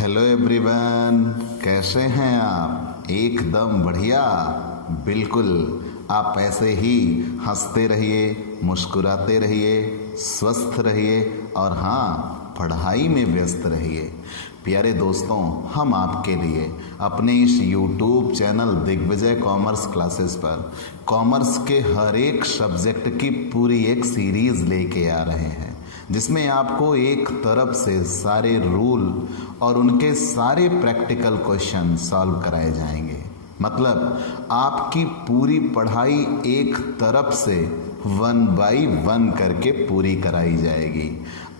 Hello everyone, कैसे हैं आप? एकदम बढ़िया। बिल्कुल, आप ऐसे ही हंसते रहिए, मुस्कुराते रहिए, स्वस्थ रहिए और हाँ, पढ़ाई में व्यस्त रहिए। प्यारे दोस्तों, हम आपके लिए अपने इस YouTube channel Digvijay commerce classes पर कॉमर्स के हर एक सब्जेक्ट की पूरी एक सीरीज़ लेके आ रहे हैं, जिसमें आपको एक तरफ से सारे रूल और उनके सारे प्रैक्टिकल क्वेश्चन सॉल्व कराए जाएंगे। मतलब आपकी पूरी पढ़ाई एक तरफ से 1 बाय 1 करके पूरी कराई जाएगी।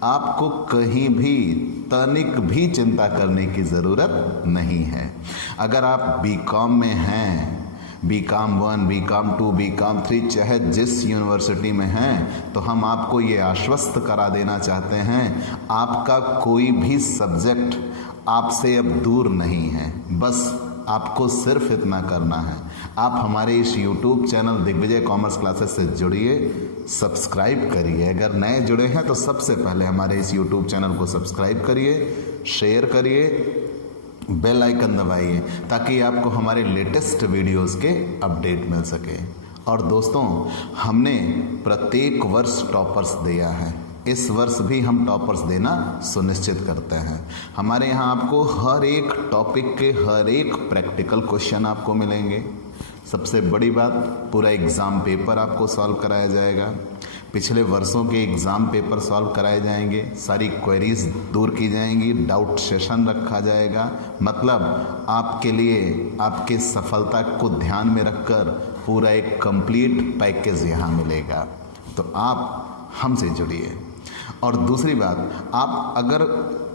आपको कहीं भी तनिक भी चिंता करने की ज़रूरत नहीं है। अगर आप बीकॉम में हैं, बीकॉम 1, बीकॉम 2, बीकॉम 3, चाहे जिस यूनिवर्सिटी में हैं, तो हम आपको ये आश्वस्त करा देना चाहते हैं, आपका कोई भी सब्जेक्ट आपसे अब दूर नहीं है। बस आपको सिर्फ इतना करना है, आप हमारे इस YouTube channel Digvijay commerce classes से जुड़िए, सब्सक्राइब करिए। अगर नए जुड़े हैं तो सबसे पहले हमारे इस YouTube चैनल को सब्सक्राइब करिए, शेयर करिए, बेल आइकन दबाइए ताकि आपको हमारे लेटेस्ट वीडियोस के अपडेट मिल सके। और दोस्तों, हमने प्रत्येक वर्ष टॉपर्स दिया है, इस वर्ष भी हम टॉपर्स देना सुनिश्चित करते हैं। हमारे यहाँ आपको हर एक टॉपिक के हर एक प्रैक्टिकल क्वेश्चन आपको मिलेंगे। सबसे बड़ी बात, पूरा एग्ज़ाम पेपर आपको सॉल्व कराया जाएगा, पिछले वर्षों के एग्ज़ाम पेपर सॉल्व कराए जाएंगे, सारी क्वेरीज दूर की जाएंगी, डाउट सेशन रखा जाएगा। मतलब आपके लिए आपके सफलता को ध्यान में रखकर पूरा एक कंप्लीट पैकेज यहाँ मिलेगा। तो आप हमसे जुड़िए। और दूसरी बात, आप अगर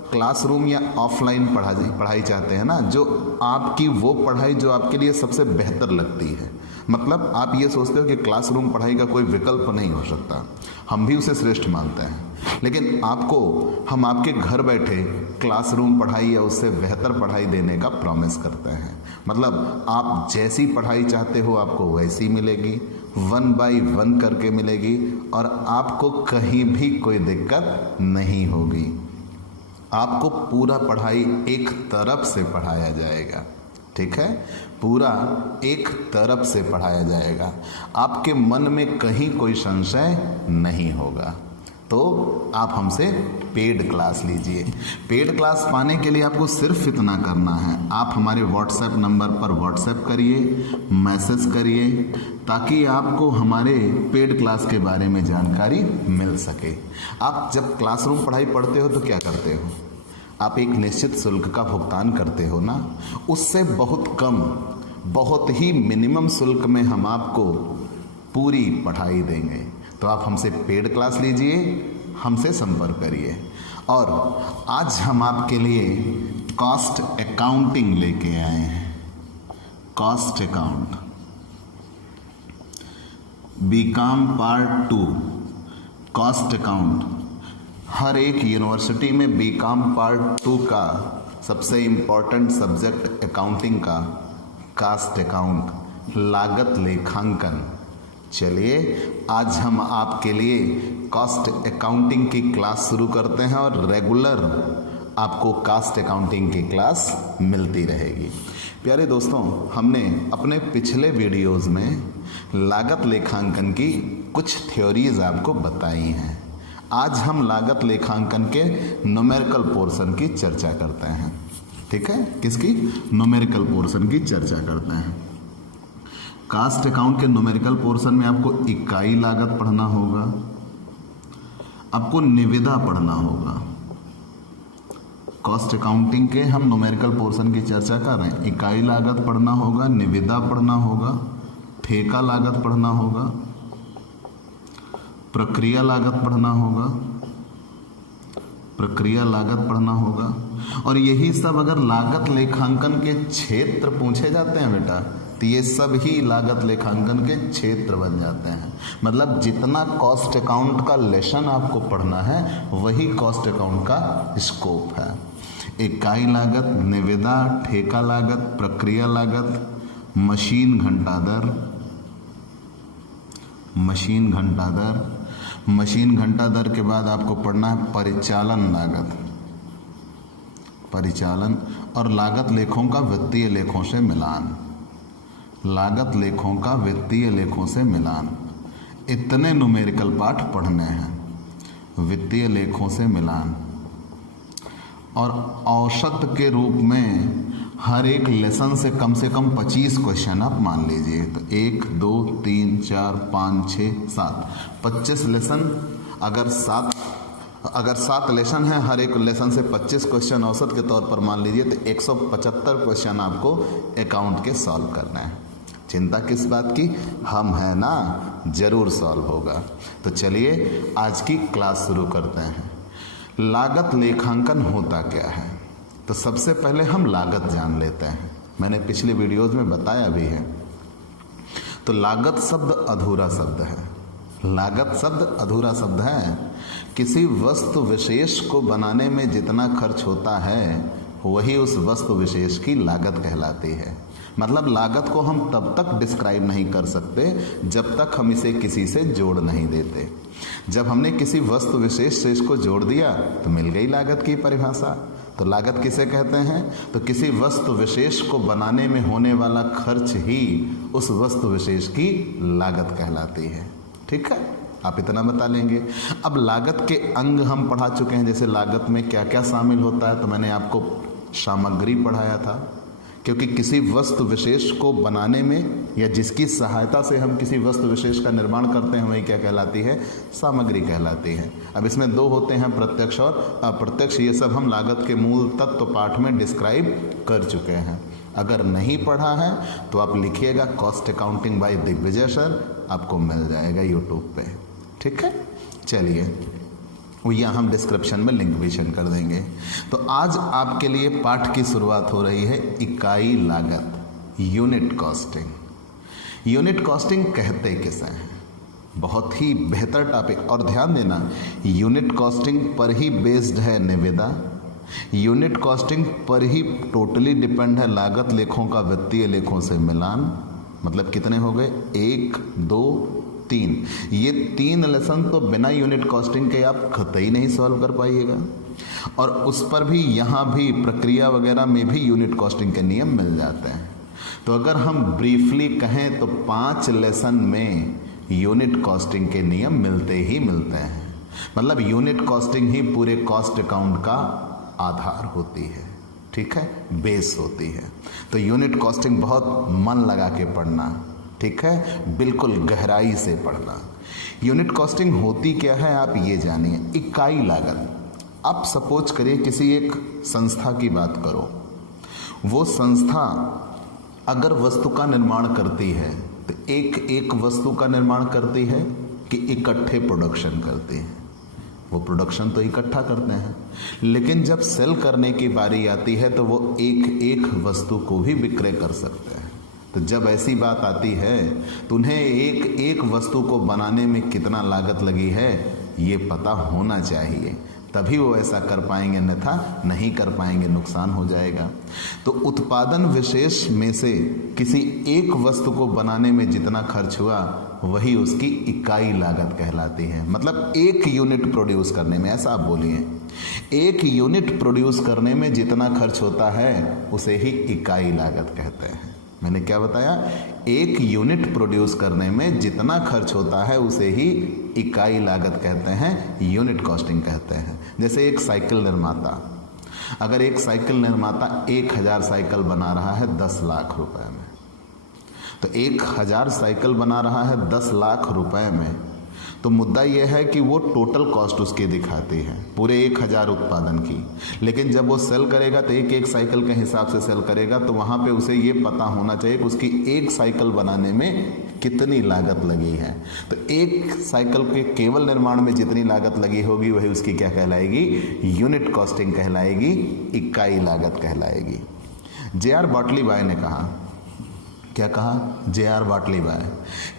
क्लासरूम या ऑफलाइन पढ़ाई चाहते हैं ना, जो आपकी वो पढ़ाई जो आपके लिए सबसे बेहतर लगती है, मतलब आप ये सोचते हो कि क्लासरूम पढ़ाई का कोई विकल्प नहीं हो सकता, हम भी उसे श्रेष्ठ मानते हैं, लेकिन आपको हम आपके घर बैठे क्लासरूम पढ़ाई या उससे बेहतर पढ़ाई देने का प्रॉमिस करते हैं। मतलब आप जैसी पढ़ाई चाहते हो आपको वैसी मिलेगी, 1 बाय 1 करके मिलेगी और आपको कहीं भी कोई दिक्कत नहीं होगी। आपको पूरा पढ़ाई एक तरफ से पढ़ाया जाएगा, ठीक है? पूरा एक तरफ से पढ़ाया जाएगा, आपके मन में कहीं कोई संशय नहीं होगा। तो आप हमसे पेड क्लास लीजिए। पेड क्लास पाने के लिए आपको सिर्फ इतना करना है, आप हमारे व्हाट्सएप नंबर पर व्हाट्सएप करिए, मैसेज करिए, ताकि आपको हमारे पेड क्लास के बारे में जानकारी मिल सके। आप जब क्लासरूम पढ़ाई पढ़ते हो तो क्या करते हो? आप एक निश्चित शुल्क का भुगतान करते हो ना, उससे बहुत कम, बहुत ही मिनिमम शुल्क में हम आपको पूरी पढ़ाई देंगे। तो आप हमसे पेड क्लास लीजिए, हमसे संपर्क करिए। और आज हम आपके लिए कॉस्ट अकाउंटिंग लेके आए हैं। Cost account BCom part 2 cost account. हर एक यूनिवर्सिटी में बीकॉम पार्ट 2 का सबसे इम्पॉर्टेंट सब्जेक्ट अकाउंटिंग का कॉस्ट अकाउंट, लागत लेखांकन। चलिए आज हम आपके लिए कॉस्ट अकाउंटिंग की क्लास शुरू करते हैं और रेगुलर आपको कॉस्ट अकाउंटिंग की क्लास मिलती रहेगी। प्यारे दोस्तों, हमने अपने पिछले वीडियोस में लागत लेखांकन की कुछ थ्योरीज आपको बताई हैं। आज हम लागत लेखांकन के न्यूमेरिकल पोर्शन की चर्चा करते हैं, ठीक है? किसकी? न्यूमेरिकल पोर्शन की चर्चा करते हैं। कास्ट अकाउंट के न्यूमेरिकल पोर्शन में आपको इकाई लागत पढ़ना होगा, आपको निविदा पढ़ना होगा। कॉस्ट अकाउंटिंग के हम न्यूमेरिकल पोर्शन की चर्चा कर रहे हैं। इकाई लागत पढ़ना होगा, निविदा पढ़ना होगा, ठेका लागत पढ़ना होगा, प्रक्रिया लागत पढ़ना होगा, प्रक्रिया लागत पढ़ना होगा। और यही सब अगर लागत लेखांकन के क्षेत्र पूछे जाते हैं बेटा, तो ये सब ही लागत लेखांकन के क्षेत्र बन जाते हैं। मतलब जितना कॉस्ट अकाउंट का लेसन आपको पढ़ना है, वही कॉस्ट अकाउंट का स्कोप है। इकाई लागत, निविदा, ठेका लागत, प्रक्रिया लागत, मशीन घंटा दर, मशीन घंटा दर, मशीन घंटा दर के बाद आपको पढ़ना है परिचालन लागत, परिचालन और लागत लेखों का वित्तीय लेखों से मिलान। लागत लेखों का वित्तीय लेखों से मिलान, इतने न्यूमेरिकल पाठ पढ़ने हैं। वित्तीय लेखों से मिलान और औसत के रूप में हर एक लेसन से कम 25 क्वेश्चन आप मान लीजिए। तो 1 2 3 4 5 6 7 25 लेसन। अगर 7 लेसन है, हर एक लेसन से 25 क्वेश्चन औसत के तौर पर मान लीजिए, तो 175 क्वेश्चन आपको अकाउंट के सॉल्व करना है। चिंता किस बात की, हम हैं ना, जरूर सॉल्व होगा। तो चलिए आज की क्लास शुरू करते हैं। लागत लेखांकन होता क्या है? तो सबसे पहले हम लागत जान लेते हैं। मैंने पिछले वीडियोज में बताया भी है। तो लागत शब्द अधूरा शब्द है। लागत शब्द अधूरा शब्द है। किसी वस्तु विशेष को बनाने में जितना खर्च होता है वही उस वस्तु विशेष की लागत कहलाती है। मतलब लागत को हम तब तक डिस्क्राइब नहीं कर सकते जब तक हम इसे किसी से जोड़ नहीं देते। जब हमने किसी वस्तु विशेष से इसको जोड़ दिया तो मिल गई लागत की परिभाषा। तो लागत किसे कहते हैं? तो किसी वस्तु विशेष को बनाने में होने वाला खर्च ही उस वस्तु विशेष की लागत कहलाती है। ठीक है, आप इतना बता लेंगे। अब लागत के अंग हम पढ़ा चुके हैं, जैसे लागत में क्या क्या शामिल होता है। तो मैंने आपको सामग्री पढ़ाया था, क्योंकि किसी वस्तु विशेष को बनाने में या जिसकी सहायता से हम किसी वस्तु विशेष का निर्माण करते हैं वही क्या कहलाती है? सामग्री कहलाती है। अब इसमें 2 होते हैं, प्रत्यक्ष और अप्रत्यक्ष। ये सब हम लागत के मूल तत्व पाठ में डिस्क्राइब कर चुके हैं। अगर नहीं पढ़ा है तो आप लिखिएगा cost accounting by Digvijay sir, आपको मिल जाएगा यूट्यूब पे। ठीक है, चलिए यहाँ हम डिस्क्रिप्शन में लिंक भी शेयर कर देंगे। तो आज आपके लिए पाठ की शुरुआत हो रही है इकाई लागत, यूनिट कॉस्टिंग। यूनिट कॉस्टिंग कहते किसे हैं? बहुत ही बेहतर टॉपिक। और ध्यान देना, यूनिट कॉस्टिंग पर ही बेस्ड है निविदा। यूनिट कॉस्टिंग पर ही टोटली डिपेंड है लागत लेखों का वित्तीय लेखों से मिलान। मतलब कितने हो गए? 1 2 3। ये 3 लेसन तो बिना यूनिट कॉस्टिंग के आप कतई नहीं सॉल्व कर पाइएगा। और उस पर भी यहाँ भी प्रक्रिया वगैरह में भी यूनिट कॉस्टिंग के नियम मिल जाते हैं। तो अगर हम ब्रीफली कहें तो 5 लेसन में यूनिट कॉस्टिंग के नियम मिलते ही मिलते हैं। मतलब यूनिट कॉस्टिंग ही पूरे कॉस्ट अकाउंट का आधार होती है। ठीक है, बेस होती है। तो यूनिट कॉस्टिंग बहुत मन लगा के पढ़ना। ठीक है, बिल्कुल गहराई से पढ़ना। यूनिट कॉस्टिंग होती क्या है आप ये जानिए। इकाई लागत, आप सपोज करिए किसी एक संस्था की बात करो। वो संस्था अगर वस्तु का निर्माण करती है तो एक वस्तु का निर्माण करती है कि इकट्ठे प्रोडक्शन करती है? वो प्रोडक्शन तो इकट्ठा करते हैं, लेकिन जब सेल करने की बारी आती है तो वो एक वस्तु को भी विक्रय कर सकते हैं। तो जब ऐसी बात आती है तो उन्हें एक वस्तु को बनाने में कितना लागत लगी है ये पता होना चाहिए, तभी वो ऐसा कर पाएंगे, अन्यथा नहीं कर पाएंगे, नुकसान हो जाएगा। तो उत्पादन विशेष में से किसी एक वस्तु को बनाने में जितना खर्च हुआ वही उसकी इकाई लागत कहलाती है। मतलब 1 यूनिट प्रोड्यूस करने में, ऐसा आप बोलिए, 1 यूनिट प्रोड्यूस करने में जितना खर्च होता है उसे ही इकाई लागत कहते हैं। मैंने क्या बताया? 1 यूनिट प्रोड्यूस करने में जितना खर्च होता है उसे ही इकाई लागत कहते हैं, यूनिट कॉस्टिंग कहते हैं। जैसे एक साइकिल निर्माता, अगर एक साइकिल निर्माता 1000 साइकिल बना रहा है 10 लाख रुपए में, तो 1000 साइकिल बना रहा है 10 लाख रुपए में, तो मुद्दा यह है कि वो टोटल कॉस्ट उसकी दिखाती है पूरे 1000 उत्पादन की। लेकिन जब वो सेल करेगा तो एक साइकिल के हिसाब से सेल करेगा, तो वहाँ पे उसे ये पता होना चाहिए कि उसकी 1 साइकिल बनाने में कितनी लागत लगी है। तो 1 साइकिल के केवल निर्माण में जितनी लागत लगी होगी वही उसकी क्या कहलाएगी? यूनिट कॉस्टिंग कहलाएगी, इकाई लागत कहलाएगी। J.R. बाटली बाय ने कहा, क्या कहा? J.R. बाटली बाय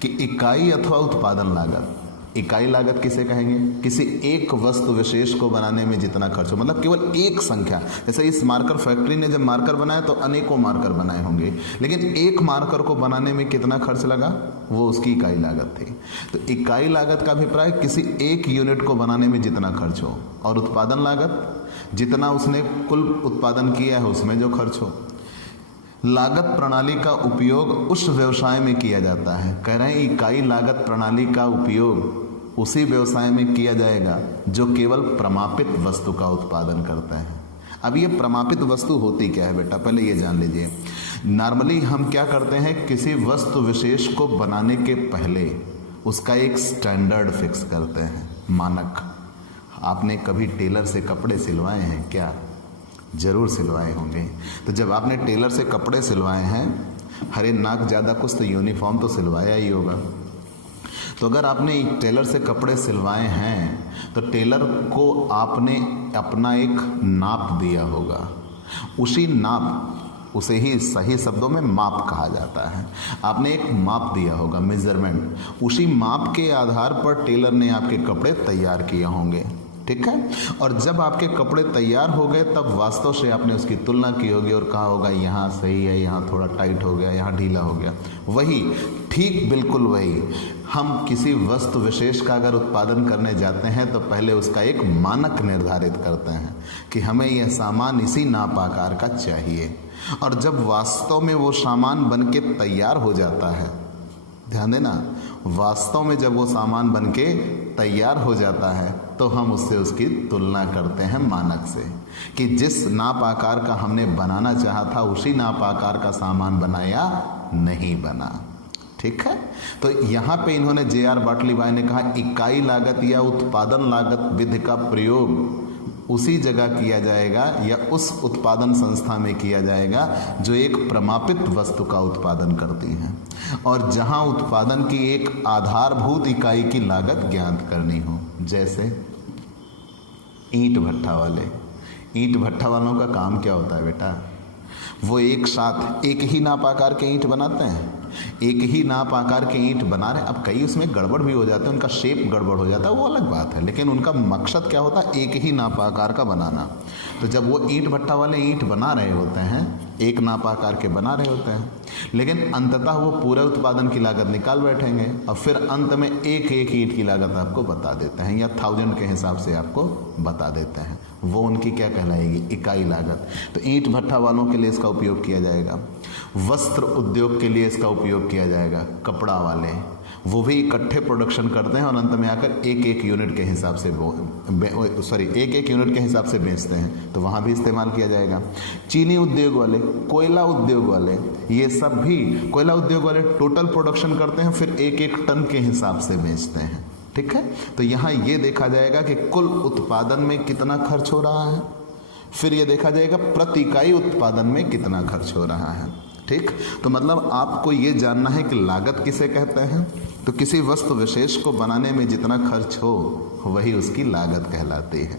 कि इकाई अथवा उत्पादन लागत इकाई लागत किसे कहेंगे? किसी एक वस्तु विशेष को बनाने में जितना खर्च हो, मतलब केवल एक संख्या। जैसे इस मार्कर फैक्ट्री ने जब मार्कर बनाया तो अनेकों मार्कर बनाए होंगे, लेकिन एक मार्कर को बनाने में कितना खर्च लगा, वो उसकी इकाई लागत थी। तो इकाई लागत का अभिप्राय किसी एक यूनिट को बनाने में जितना खर्च हो, और उत्पादन लागत जितना उसने कुल उत्पादन किया है उसमें जो खर्च हो। लागत प्रणाली का उपयोग उस व्यवसाय में किया जाता है। कह रहे हैं इकाई लागत प्रणाली का उपयोग उसी व्यवसाय में किया जाएगा जो केवल प्रमापित वस्तु का उत्पादन करता है। अब ये प्रमापित वस्तु होती क्या है बेटा, पहले ये जान लीजिए। नॉर्मली हम क्या करते हैं, किसी वस्तु विशेष को बनाने के पहले उसका एक स्टैंडर्ड फिक्स करते हैं, मानक। आपने कभी टेलर से कपड़े सिलवाए हैं क्या? जरूर सिलवाए होंगे। तो जब आपने टेलर से कपड़े सिलवाए हैं, हरे नाक ज़्यादा कुछ तो यूनिफॉर्म तो सिलवाया ही होगा। तो अगर आपने टेलर से कपड़े सिलवाए हैं तो टेलर को आपने अपना एक नाप दिया होगा। उसी नाप, उसे ही सही शब्दों में माप कहा जाता है। आपने एक माप दिया होगा, मेजरमेंट। उसी माप के आधार पर टेलर ने आपके कपड़े तैयार किए होंगे, ठीक है। और जब आपके कपड़े तैयार हो गए तब वास्तव से आपने उसकी तुलना की होगी और कहा होगा यहाँ सही है, यहाँ थोड़ा टाइट हो गया, यहाँ ढीला हो गया। वही, ठीक बिल्कुल वही, हम किसी वस्तु विशेष का अगर उत्पादन करने जाते हैं तो पहले उसका एक मानक निर्धारित करते हैं कि हमें यह सामान इसी नाप आकार का चाहिए। और जब वास्तव में वो सामान बन के तैयार हो जाता है, ध्यान देना, वास्तव में जब वो सामान बन के तैयार हो जाता है तो हम उससे उसकी तुलना करते हैं मानक से, कि जिस नाप आकार का हमने बनाना चाहा था उसी नाप आकार का सामान बना या नहीं बना, ठीक है। तो यहाँ पे इन्होंने J.R. बाटली बाई ने कहा इकाई लागत या उत्पादन लागत विधि का प्रयोग उसी जगह किया जाएगा या उस उत्पादन संस्था में किया जाएगा जो एक प्रमापित वस्तु का उत्पादन करती है, और जहां उत्पादन की एक आधारभूत इकाई की लागत ज्ञात करनी हो। जैसे ईंट भट्ठा वाले, ईंट भट्ठा वालों का काम क्या होता है बेटा? वो एक साथ एक ही नाप आकार के ईंट बनाते हैं, एक ही नाप आकार के ईंट बना रहे। अब कई उसमें गड़बड़ भी हो जाते हैं, उनका शेप गड़बड़ हो जाता है, वो अलग बात है, लेकिन उनका मकसद क्या होता है? एक ही नाप आकार का बनाना। तो जब वो ईंट भट्ठा वाले ईंट बना रहे होते हैं, एक नाप आकार के बना रहे होते हैं, लेकिन अंततः वो पूरे उत्पादन की लागत निकाल बैठेंगे और फिर अंत में एक एक ईंट की लागत आपको बता देते हैं या 1000 के हिसाब से आपको बता देते हैं। वो उनकी क्या कहलाएगी? इकाई लागत। तो ईंट भट्ठा वालों के लिए इसका उपयोग किया जाएगा, वस्त्र उद्योग के लिए इसका उपयोग किया जाएगा, कपड़ा वाले वो भी इकट्ठे प्रोडक्शन करते हैं और अंत में आकर एक एक यूनिट के हिसाब से एक एक यूनिट के हिसाब से बेचते हैं, तो वहाँ भी इस्तेमाल किया जाएगा। चीनी उद्योग वाले, कोयला उद्योग वाले, ये सब भी कोयला उद्योग वाले टोटल प्रोडक्शन करते हैं, फिर एक एक टन के हिसाब से बेचते हैं, ठीक है। तो यहाँ ये देखा जाएगा कि कुल उत्पादन में कितना खर्च हो रहा है, फिर ये देखा जाएगा प्रति इकाई उत्पादन में कितना खर्च हो रहा है, ठीक। तो मतलब आपको ये जानना है कि लागत किसे कहते हैं। तो किसी वस्तु विशेष को बनाने में जितना खर्च हो वही उसकी लागत कहलाती है।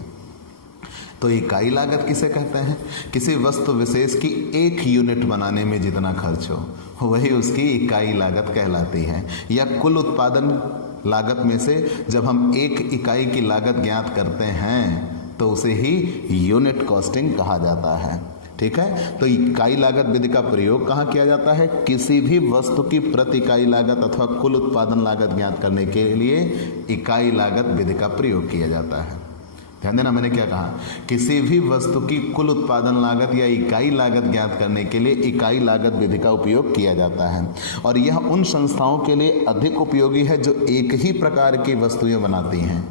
तो इकाई लागत किसे कहते हैं? किसी वस्तु विशेष की एक यूनिट बनाने में जितना खर्च हो वही उसकी इकाई लागत कहलाती है। या कुल उत्पादन लागत में से जब हम एक इकाई की लागत ज्ञात करते हैं तो उसे ही यूनिट कॉस्टिंग कहा जाता है, ठीक है। तो इकाई लागत विधि का प्रयोग कहाँ किया जाता है? किसी भी वस्तु की प्रति इकाई लागत अथवा कुल उत्पादन लागत ज्ञात करने के लिए इकाई लागत विधि का प्रयोग किया जाता है। ध्यान देना, मैंने क्या कहा? किसी भी वस्तु की कुल उत्पादन लागत या इकाई लागत ज्ञात करने के लिए इकाई लागत विधि का उपयोग किया जाता है। और यह उन संस्थाओं के लिए अधिक उपयोगी है जो एक ही प्रकार की वस्तुएं बनाती हैं,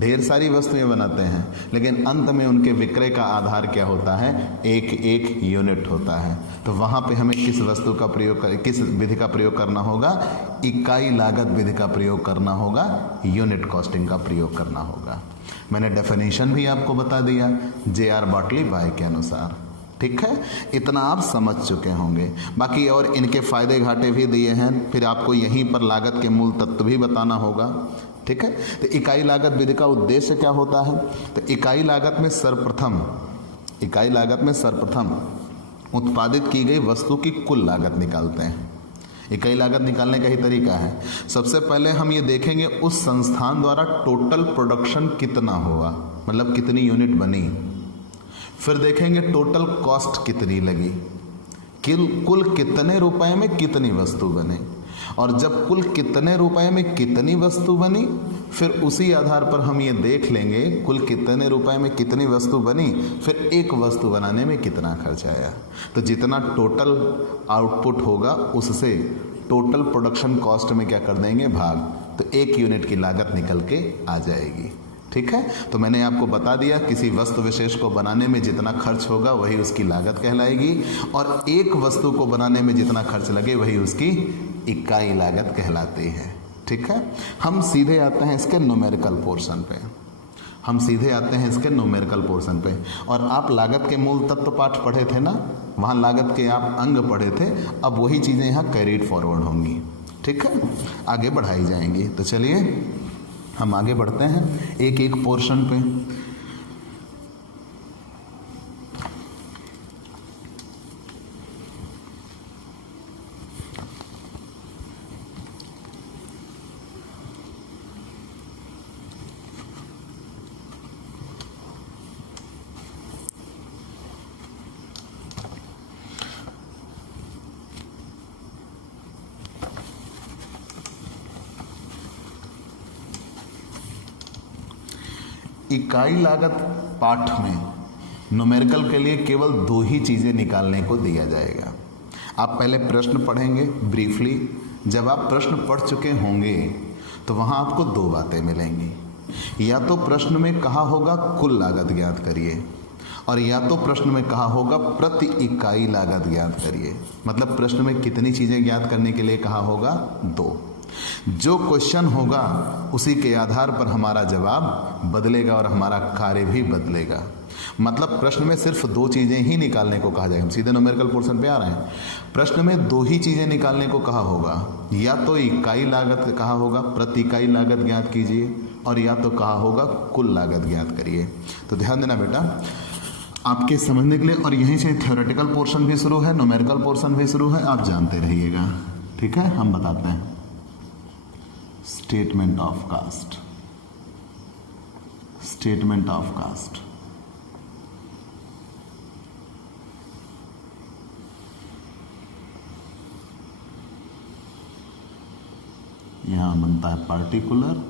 ढेर सारी वस्तुएं बनाते हैं, लेकिन अंत में उनके विक्रय का आधार क्या होता है? एक एक यूनिट होता है। तो वहाँ पे हमें किस वस्तु का प्रयोग किस विधि का प्रयोग करना होगा? इकाई लागत विधि का प्रयोग करना होगा, यूनिट कॉस्टिंग का प्रयोग करना होगा। मैंने डेफिनेशन भी आपको बता दिया J.R. बाटली बाई के अनुसार, ठीक है। इतना आप समझ चुके होंगे। बाकी और इनके फायदे घाटे भी दिए हैं, फिर आपको यहीं पर लागत के मूल तत्व भी बताना होगा, ठीक है। तो इकाई लागत विधि का उद्देश्य क्या होता है? तो इकाई लागत में सर्वप्रथम उत्पादित की गई वस्तु की कुल लागत निकालते हैं। इकाई लागत निकालने का ही तरीका है। सबसे पहले हम ये देखेंगे उस संस्थान द्वारा टोटल प्रोडक्शन कितना हुआ, मतलब कितनी यूनिट बनी। फिर देखेंगे टोटल कॉस्ट कितनी लगी, कुल कितने रुपए में कितनी वस्तु बने। और जब कुल कितने रुपए में कितनी वस्तु बनी, फिर उसी आधार पर हम ये देख लेंगे कुल कितने रुपए में कितनी वस्तु बनी, फिर एक वस्तु बनाने में कितना खर्च आया। तो जितना टोटल आउटपुट होगा उससे टोटल प्रोडक्शन कॉस्ट में क्या कर देंगे, भाग, तो एक यूनिट की लागत निकल के आ जाएगी। ठीक है, तो मैंने आपको बता दिया किसी वस्तु विशेष को बनाने में जितना खर्च होगा वही उसकी लागत कहलाएगी, और एक वस्तु को बनाने में जितना खर्च लगे वही उसकी इकाई लागत कहलाती है। ठीक है, हम सीधे आते हैं इसके न्यूमेरिकल पोर्शन पे। और आप लागत के मूल तत्व पाठ पढ़े थे ना, वहाँ लागत के आप अंग पढ़े थे, अब वही चीज़ें यहाँ कैरीड फॉरवर्ड होंगी। ठीक है, आगे बढ़ाई जाएंगी। तो चलिए हम आगे बढ़ते हैं एक एक पोर्शन पे। इकाई लागत पाठ में न्यूमेरिकल के लिए केवल दो ही चीज़ें निकालने को दिया जाएगा। आप पहले प्रश्न पढ़ेंगे ब्रीफली। जब आप प्रश्न पढ़ चुके होंगे तो वहाँ आपको दो बातें मिलेंगी, या तो प्रश्न में कहा होगा कुल लागत ज्ञात करिए, और या तो प्रश्न में कहा होगा प्रति इकाई लागत ज्ञात करिए। मतलब प्रश्न में कितनी चीज़ें ज्ञात करने के लिए कहा होगा, दो। जो क्वेश्चन होगा उसी के आधार पर हमारा जवाब बदलेगा और हमारा कार्य भी बदलेगा। मतलब प्रश्न में सिर्फ दो चीज़ें ही निकालने को कहा जाएगा। हम सीधे न्यूमेरिकल पोर्शन पे आ रहे हैं। प्रश्न में दो ही चीज़ें निकालने को कहा होगा, या तो इकाई लागत कहा होगा, प्रति इकाई लागत ज्ञात कीजिए, और या तो कहा होगा कुल लागत ज्ञात करिए। तो ध्यान देना बेटा, आपके समझने के लिए। और यहीं से थ्योरेटिकल पोर्शन भी शुरू है, न्यूमेरिकल पोर्शन भी शुरू है, आप जानते रहिएगा। ठीक है, हम बताते हैं। Statement of cost, statement of cost. यहां बनता है पार्टिकुलर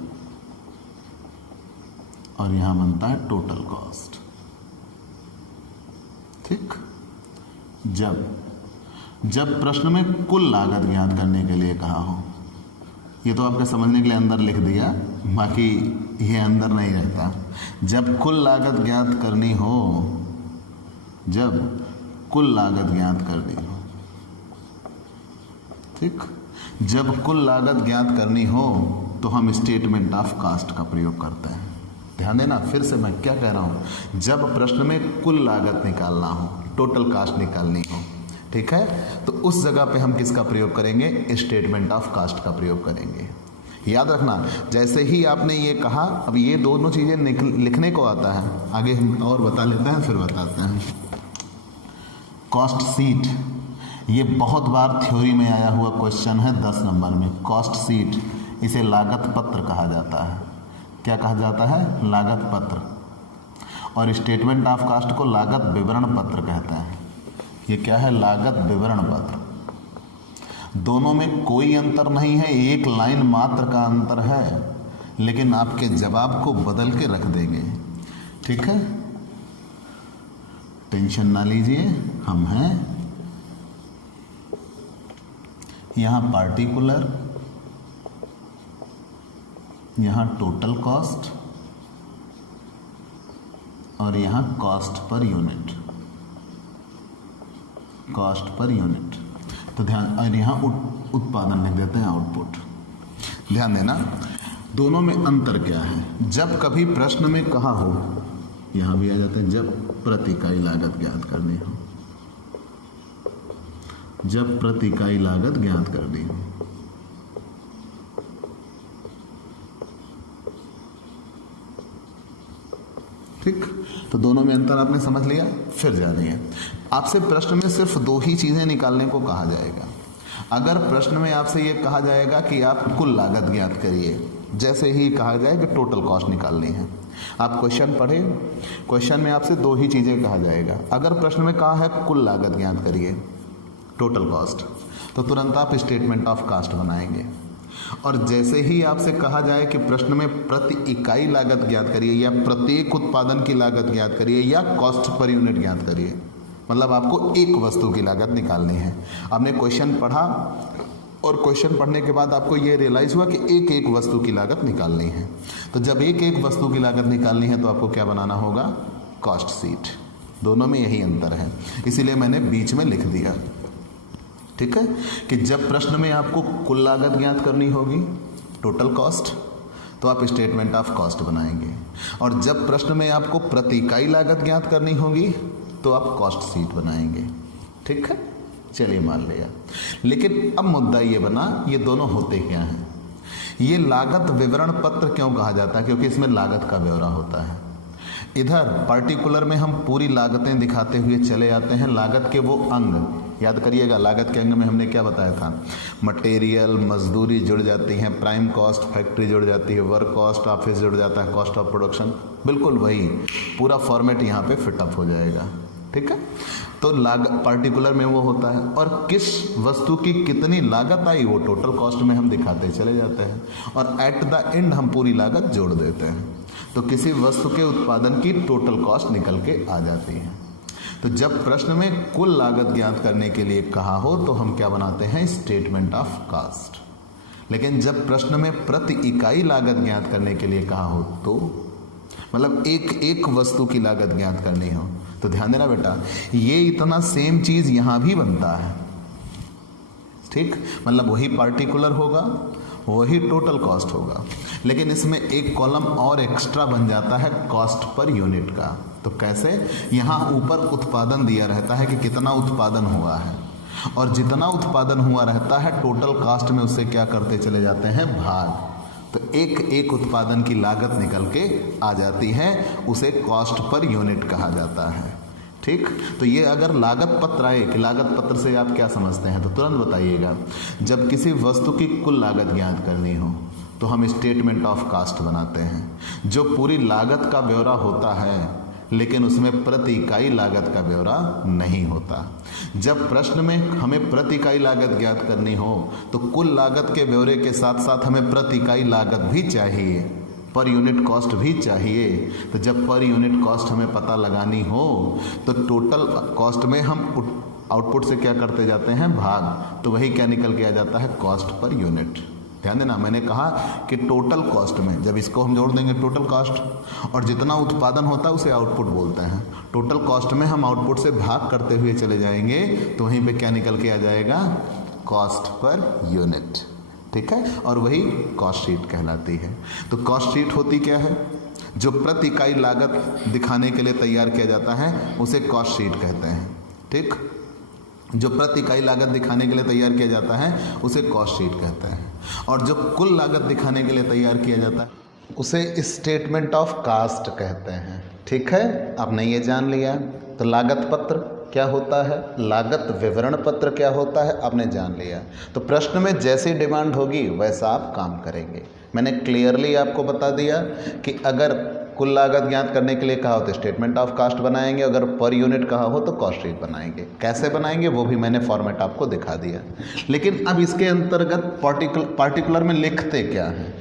और यहां बनता है टोटल कॉस्ट। ठीक, जब प्रश्न में कुल लागत ज्ञात करने के लिए कहा हो, ये तो आपके समझने के लिए अंदर लिख दिया, बाकी ये अंदर नहीं रहता। जब कुल लागत ज्ञात करनी हो, जब कुल लागत ज्ञात करनी हो, ठीक, जब कुल लागत ज्ञात करनी हो तो हम स्टेटमेंट ऑफ कास्ट का प्रयोग करते हैं। ध्यान देना, फिर से मैं क्या कह रहा हूं, जब प्रश्न में कुल लागत निकालना हो, टोटल कास्ट निकालनी हो, ठीक है, तो उस जगह पे हम किसका प्रयोग करेंगे, स्टेटमेंट ऑफ कास्ट का प्रयोग करेंगे। याद रखना, जैसे ही आपने ये कहा, अब ये दोनों चीजें लिखने को आता है, आगे हम और बता लेते हैं, फिर बताते हैं। कॉस्ट शीट, ये बहुत बार थ्योरी में आया हुआ क्वेश्चन है 10 नंबर में। कॉस्ट शीट, इसे लागत पत्र कहा जाता है। क्या कहा जाता है, लागत पत्र। और स्टेटमेंट ऑफ कास्ट को लागत विवरण पत्र कहते हैं। ये क्या है, लागत विवरण पत्र। दोनों में कोई अंतर नहीं है, एक लाइन मात्र का अंतर है, लेकिन आपके जवाब को बदल के रख देंगे। ठीक है, टेंशन ना लीजिए, हम हैं यहां पार्टिकुलर, यहां टोटल कॉस्ट, और यहां cost per unit, cost per unit. तो ध्यान, और यहाँ उत्पादन लिख देते हैं, आउटपुट। ध्यान देना, दोनों में अंतर क्या है। जब कभी प्रश्न में कहा हो, यहाँ भी आ जाते हैं, जब प्रति इकाई लागत ज्ञात करनी हो, जब प्रति इकाई लागत ज्ञात करनी हो, ठीक, तो दोनों में अंतर आपने समझ लिया। फिर जानिए, आपसे प्रश्न में सिर्फ दो ही चीजें निकालने को कहा जाएगा। अगर प्रश्न में आपसे ये कहा जाएगा कि आप कुल लागत ज्ञात करिए, जैसे ही कहा जाए कि टोटल कॉस्ट निकालनी है, आप क्वेश्चन पढ़े, क्वेश्चन में आपसे दो ही चीज़ें कहा जाएगा। अगर प्रश्न में कहा है कुल लागत ज्ञात करिए, टोटल कॉस्ट, तो तुरंत आप स्टेटमेंट ऑफ कास्ट बनाएंगे। और जैसे ही आपसे कहा जाए कि प्रश्न में प्रति इकाई लागत ज्ञात करिए या प्रत्येक उत्पादन की लागत ज्ञात करिए या कॉस्ट पर यूनिट ज्ञात करिए, मतलब आपको एक वस्तु की लागत निकालनी है। आपने क्वेश्चन पढ़ा और क्वेश्चन पढ़ने के बाद आपको ये रियलाइज़ हुआ कि एक एक वस्तु की लागत निकालनी है। तो जब एक एक वस्तु की लागत निकालनी है तो आपको क्या बनाना होगा? Cost sheet. दोनों में यही अंतर है, इसीलिए मैंने बीच में लिख दिया। ठीक है कि जब प्रश्न में आपको कुल लागत ज्ञात करनी होगी, टोटल कॉस्ट, तो आप स्टेटमेंट ऑफ कॉस्ट बनाएंगे। और जब प्रश्न में आपको प्रति इकाई लागत ज्ञात करनी होगी तो आप कॉस्ट शीट बनाएंगे। ठीक है, चलिए मान लिया। लेकिन अब मुद्दा ये बना, ये दोनों होते क्या हैं? ये लागत विवरण पत्र क्यों कहा जाता है? क्योंकि इसमें लागत का ब्यौरा होता है। इधर पार्टिकुलर में हम पूरी लागतें दिखाते हुए चले जाते हैं। लागत के वो अंग याद करिएगा, लागत के अंग में हमने क्या बताया था? मटेरियल, मजदूरी जुड़ जाती हैं, प्राइम कॉस्ट, फैक्ट्री जुड़ जाती है, वर्क कॉस्ट, ऑफिस जुड़ जाता है, कॉस्ट ऑफ प्रोडक्शन। बिल्कुल वही पूरा फॉर्मेट यहाँ पे फिटअप हो जाएगा। ठीक है, तो लागत पार्टिकुलर में वो होता है, और किस वस्तु की कितनी लागत आई वो टोटल कॉस्ट में हम दिखाते चले जाते हैं, और एट द एंड हम पूरी लागत जोड़ देते हैं। तो किसी वस्तु के उत्पादन की टोटल कॉस्ट निकल के आ जाती है। तो जब प्रश्न में कुल लागत ज्ञात करने के लिए कहा हो तो हम क्या बनाते हैं? Statement of cost. लेकिन जब प्रश्न में प्रति इकाई लागत ज्ञात करने के लिए कहा हो तो मतलब एक एक वस्तु की लागत ज्ञात करनी हो, तो ध्यान देना बेटा, ये इतना सेम चीज यहां भी बनता है। ठीक, मतलब वही पार्टिकुलर होगा, वही टोटल कॉस्ट होगा, लेकिन इसमें एक कॉलम और एक्स्ट्रा बन जाता है कॉस्ट पर यूनिट का। तो कैसे? यहाँ ऊपर उत्पादन दिया रहता है कि कितना उत्पादन हुआ है, और जितना उत्पादन हुआ रहता है टोटल कॉस्ट में उससे क्या करते चले जाते हैं? भाग। तो एक एक उत्पादन की लागत निकल के आ जाती है, उसे कॉस्ट पर यूनिट कहा जाता है। ठीक, तो ये अगर लागत पत्र आए कि लागत पत्र से आप क्या समझते हैं तो तुरंत बताइएगा। जब किसी वस्तु की कुल लागत ज्ञात करनी हो तो हम स्टेटमेंट ऑफ कास्ट बनाते हैं, जो पूरी लागत का ब्यौरा होता है लेकिन उसमें प्रति इकाई लागत का ब्यौरा नहीं होता। जब प्रश्न में हमें प्रति इकाई लागत ज्ञात करनी हो तो कुल लागत के ब्यौरे के साथ साथ हमें प्रति इकाई लागत भी चाहिए, पर यूनिट कॉस्ट भी चाहिए। तो जब पर यूनिट कॉस्ट हमें पता लगानी हो तो टोटल कॉस्ट में हम आउटपुट से क्या करते जाते हैं? भाग। तो वही क्या निकल के आ जाता है? Cost per unit. ध्यान देना, मैंने कहा कि टोटल कॉस्ट में जब इसको हम जोड़ देंगे टोटल कॉस्ट, और जितना उत्पादन होता है उसे आउटपुट बोलते हैं, टोटल कॉस्ट में हम आउटपुट से भाग करते हुए चले जाएंगे तो वहीं पे क्या निकल के आ जाएगा? Cost per unit. ठीक है, और वही कॉस्ट शीट कहलाती है। तो कॉस्ट शीट होती क्या है? जो प्रति इकाई लागत दिखाने के लिए तैयार किया जाता है उसे कॉस्ट शीट कहते हैं। ठीक, जो प्रति इकाई लागत दिखाने के लिए तैयार किया जाता है उसे कॉस्ट शीट कहते हैं, और जो कुल लागत दिखाने के लिए तैयार किया जाता है उसे स्टेटमेंट ऑफ कास्ट कहते हैं। ठीक है, आपने ये जान लिया। तो लागत पत्र क्या होता है, लागत विवरण पत्र क्या होता है, आपने जान लिया। तो प्रश्न में जैसी डिमांड होगी वैसा आप काम करेंगे। मैंने क्लियरली आपको बता दिया कि अगर कुल लागत ज्ञात करने के लिए कहा हो तो स्टेटमेंट ऑफ कास्ट बनाएंगे, अगर पर यूनिट कहा हो तो कॉस्ट शीट बनाएंगे। कैसे बनाएंगे वो भी मैंने फॉर्मेट आपको दिखा दिया। लेकिन अब इसके अंतर्गत पार्टिकुलर में लिखते क्या है?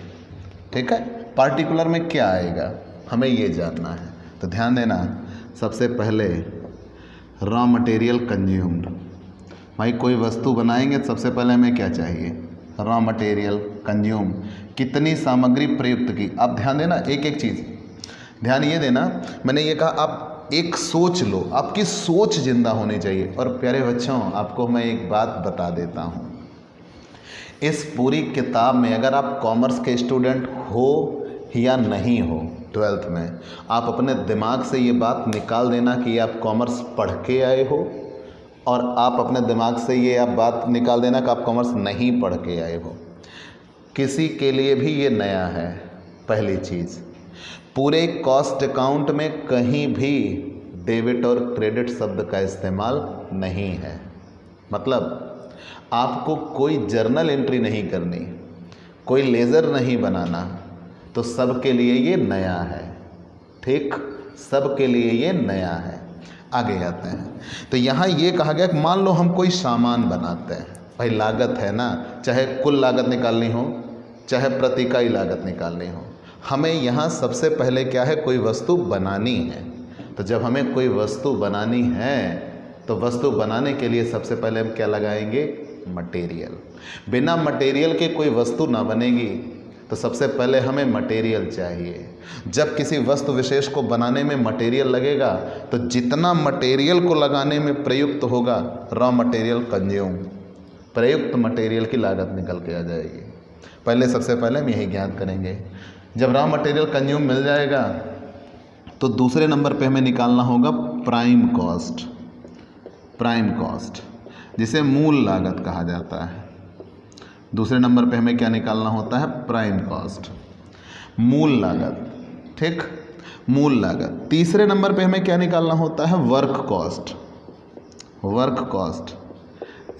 ठीक है, पार्टिकुलर में क्या आएगा हमें ये जानना है। तो ध्यान देना, सबसे पहले रॉ मटेरियल कंज्यूम्ड। भाई कोई वस्तु बनाएंगे तो सबसे पहले हमें क्या चाहिए? रॉ मटेरियल कंज्यूम, कितनी सामग्री प्रयुक्त की। आप ध्यान देना, एक एक चीज़ ध्यान ये देना, मैंने ये कहा आप एक सोच लो, आपकी सोच जिंदा होनी चाहिए। और प्यारे बच्चों, आपको मैं एक बात बता देता हूँ, इस पूरी किताब में अगर आप कॉमर्स के स्टूडेंट हो या नहीं हो 12th में, आप अपने दिमाग से ये बात निकाल देना कि आप कॉमर्स पढ़ के आए हो, और आप अपने दिमाग से ये आप बात निकाल देना कि आप कॉमर्स नहीं पढ़ के आए हो। किसी के लिए भी ये नया है। पहली चीज़, पूरे कॉस्ट अकाउंट में कहीं भी डेबिट और क्रेडिट शब्द का इस्तेमाल नहीं है। मतलब आपको कोई जर्नल एंट्री नहीं करनी, कोई लेज़र नहीं बनाना, तो सबके लिए ये नया है। ठीक, सबके लिए ये नया है। आगे आते हैं तो यहाँ ये कहा गया कि मान लो हम कोई सामान बनाते हैं, भाई लागत है ना, चाहे कुल लागत निकालनी हो चाहे प्रति इकाई लागत निकालनी हो, हमें यहाँ सबसे पहले क्या है, कोई वस्तु बनानी है। तो जब हमें कोई वस्तु बनानी है तो वस्तु बनाने के लिए सबसे पहले हम क्या लगाएंगे, मटेरियल। बिना मटेरियल के कोई वस्तु ना बनेगी, तो सबसे पहले हमें मटेरियल चाहिए। जब किसी वस्तु विशेष को बनाने में मटेरियल लगेगा तो जितना मटेरियल को लगाने में प्रयुक्त होगा, रॉ मटेरियल कंज्यूम, प्रयुक्त मटेरियल की लागत निकल के आ जाएगी। पहले सबसे पहले हम यही ज्ञात करेंगे। जब रॉ मटेरियल कंज्यूम मिल जाएगा तो दूसरे नंबर पे हमें निकालना होगा प्राइम कॉस्ट। प्राइम कॉस्ट जिसे मूल लागत कहा जाता है। दूसरे नंबर पे हमें क्या निकालना होता है, प्राइम कॉस्ट, मूल लागत। ठीक, मूल लागत। तीसरे नंबर पे हमें क्या निकालना होता है, वर्क कॉस्ट। वर्क कॉस्ट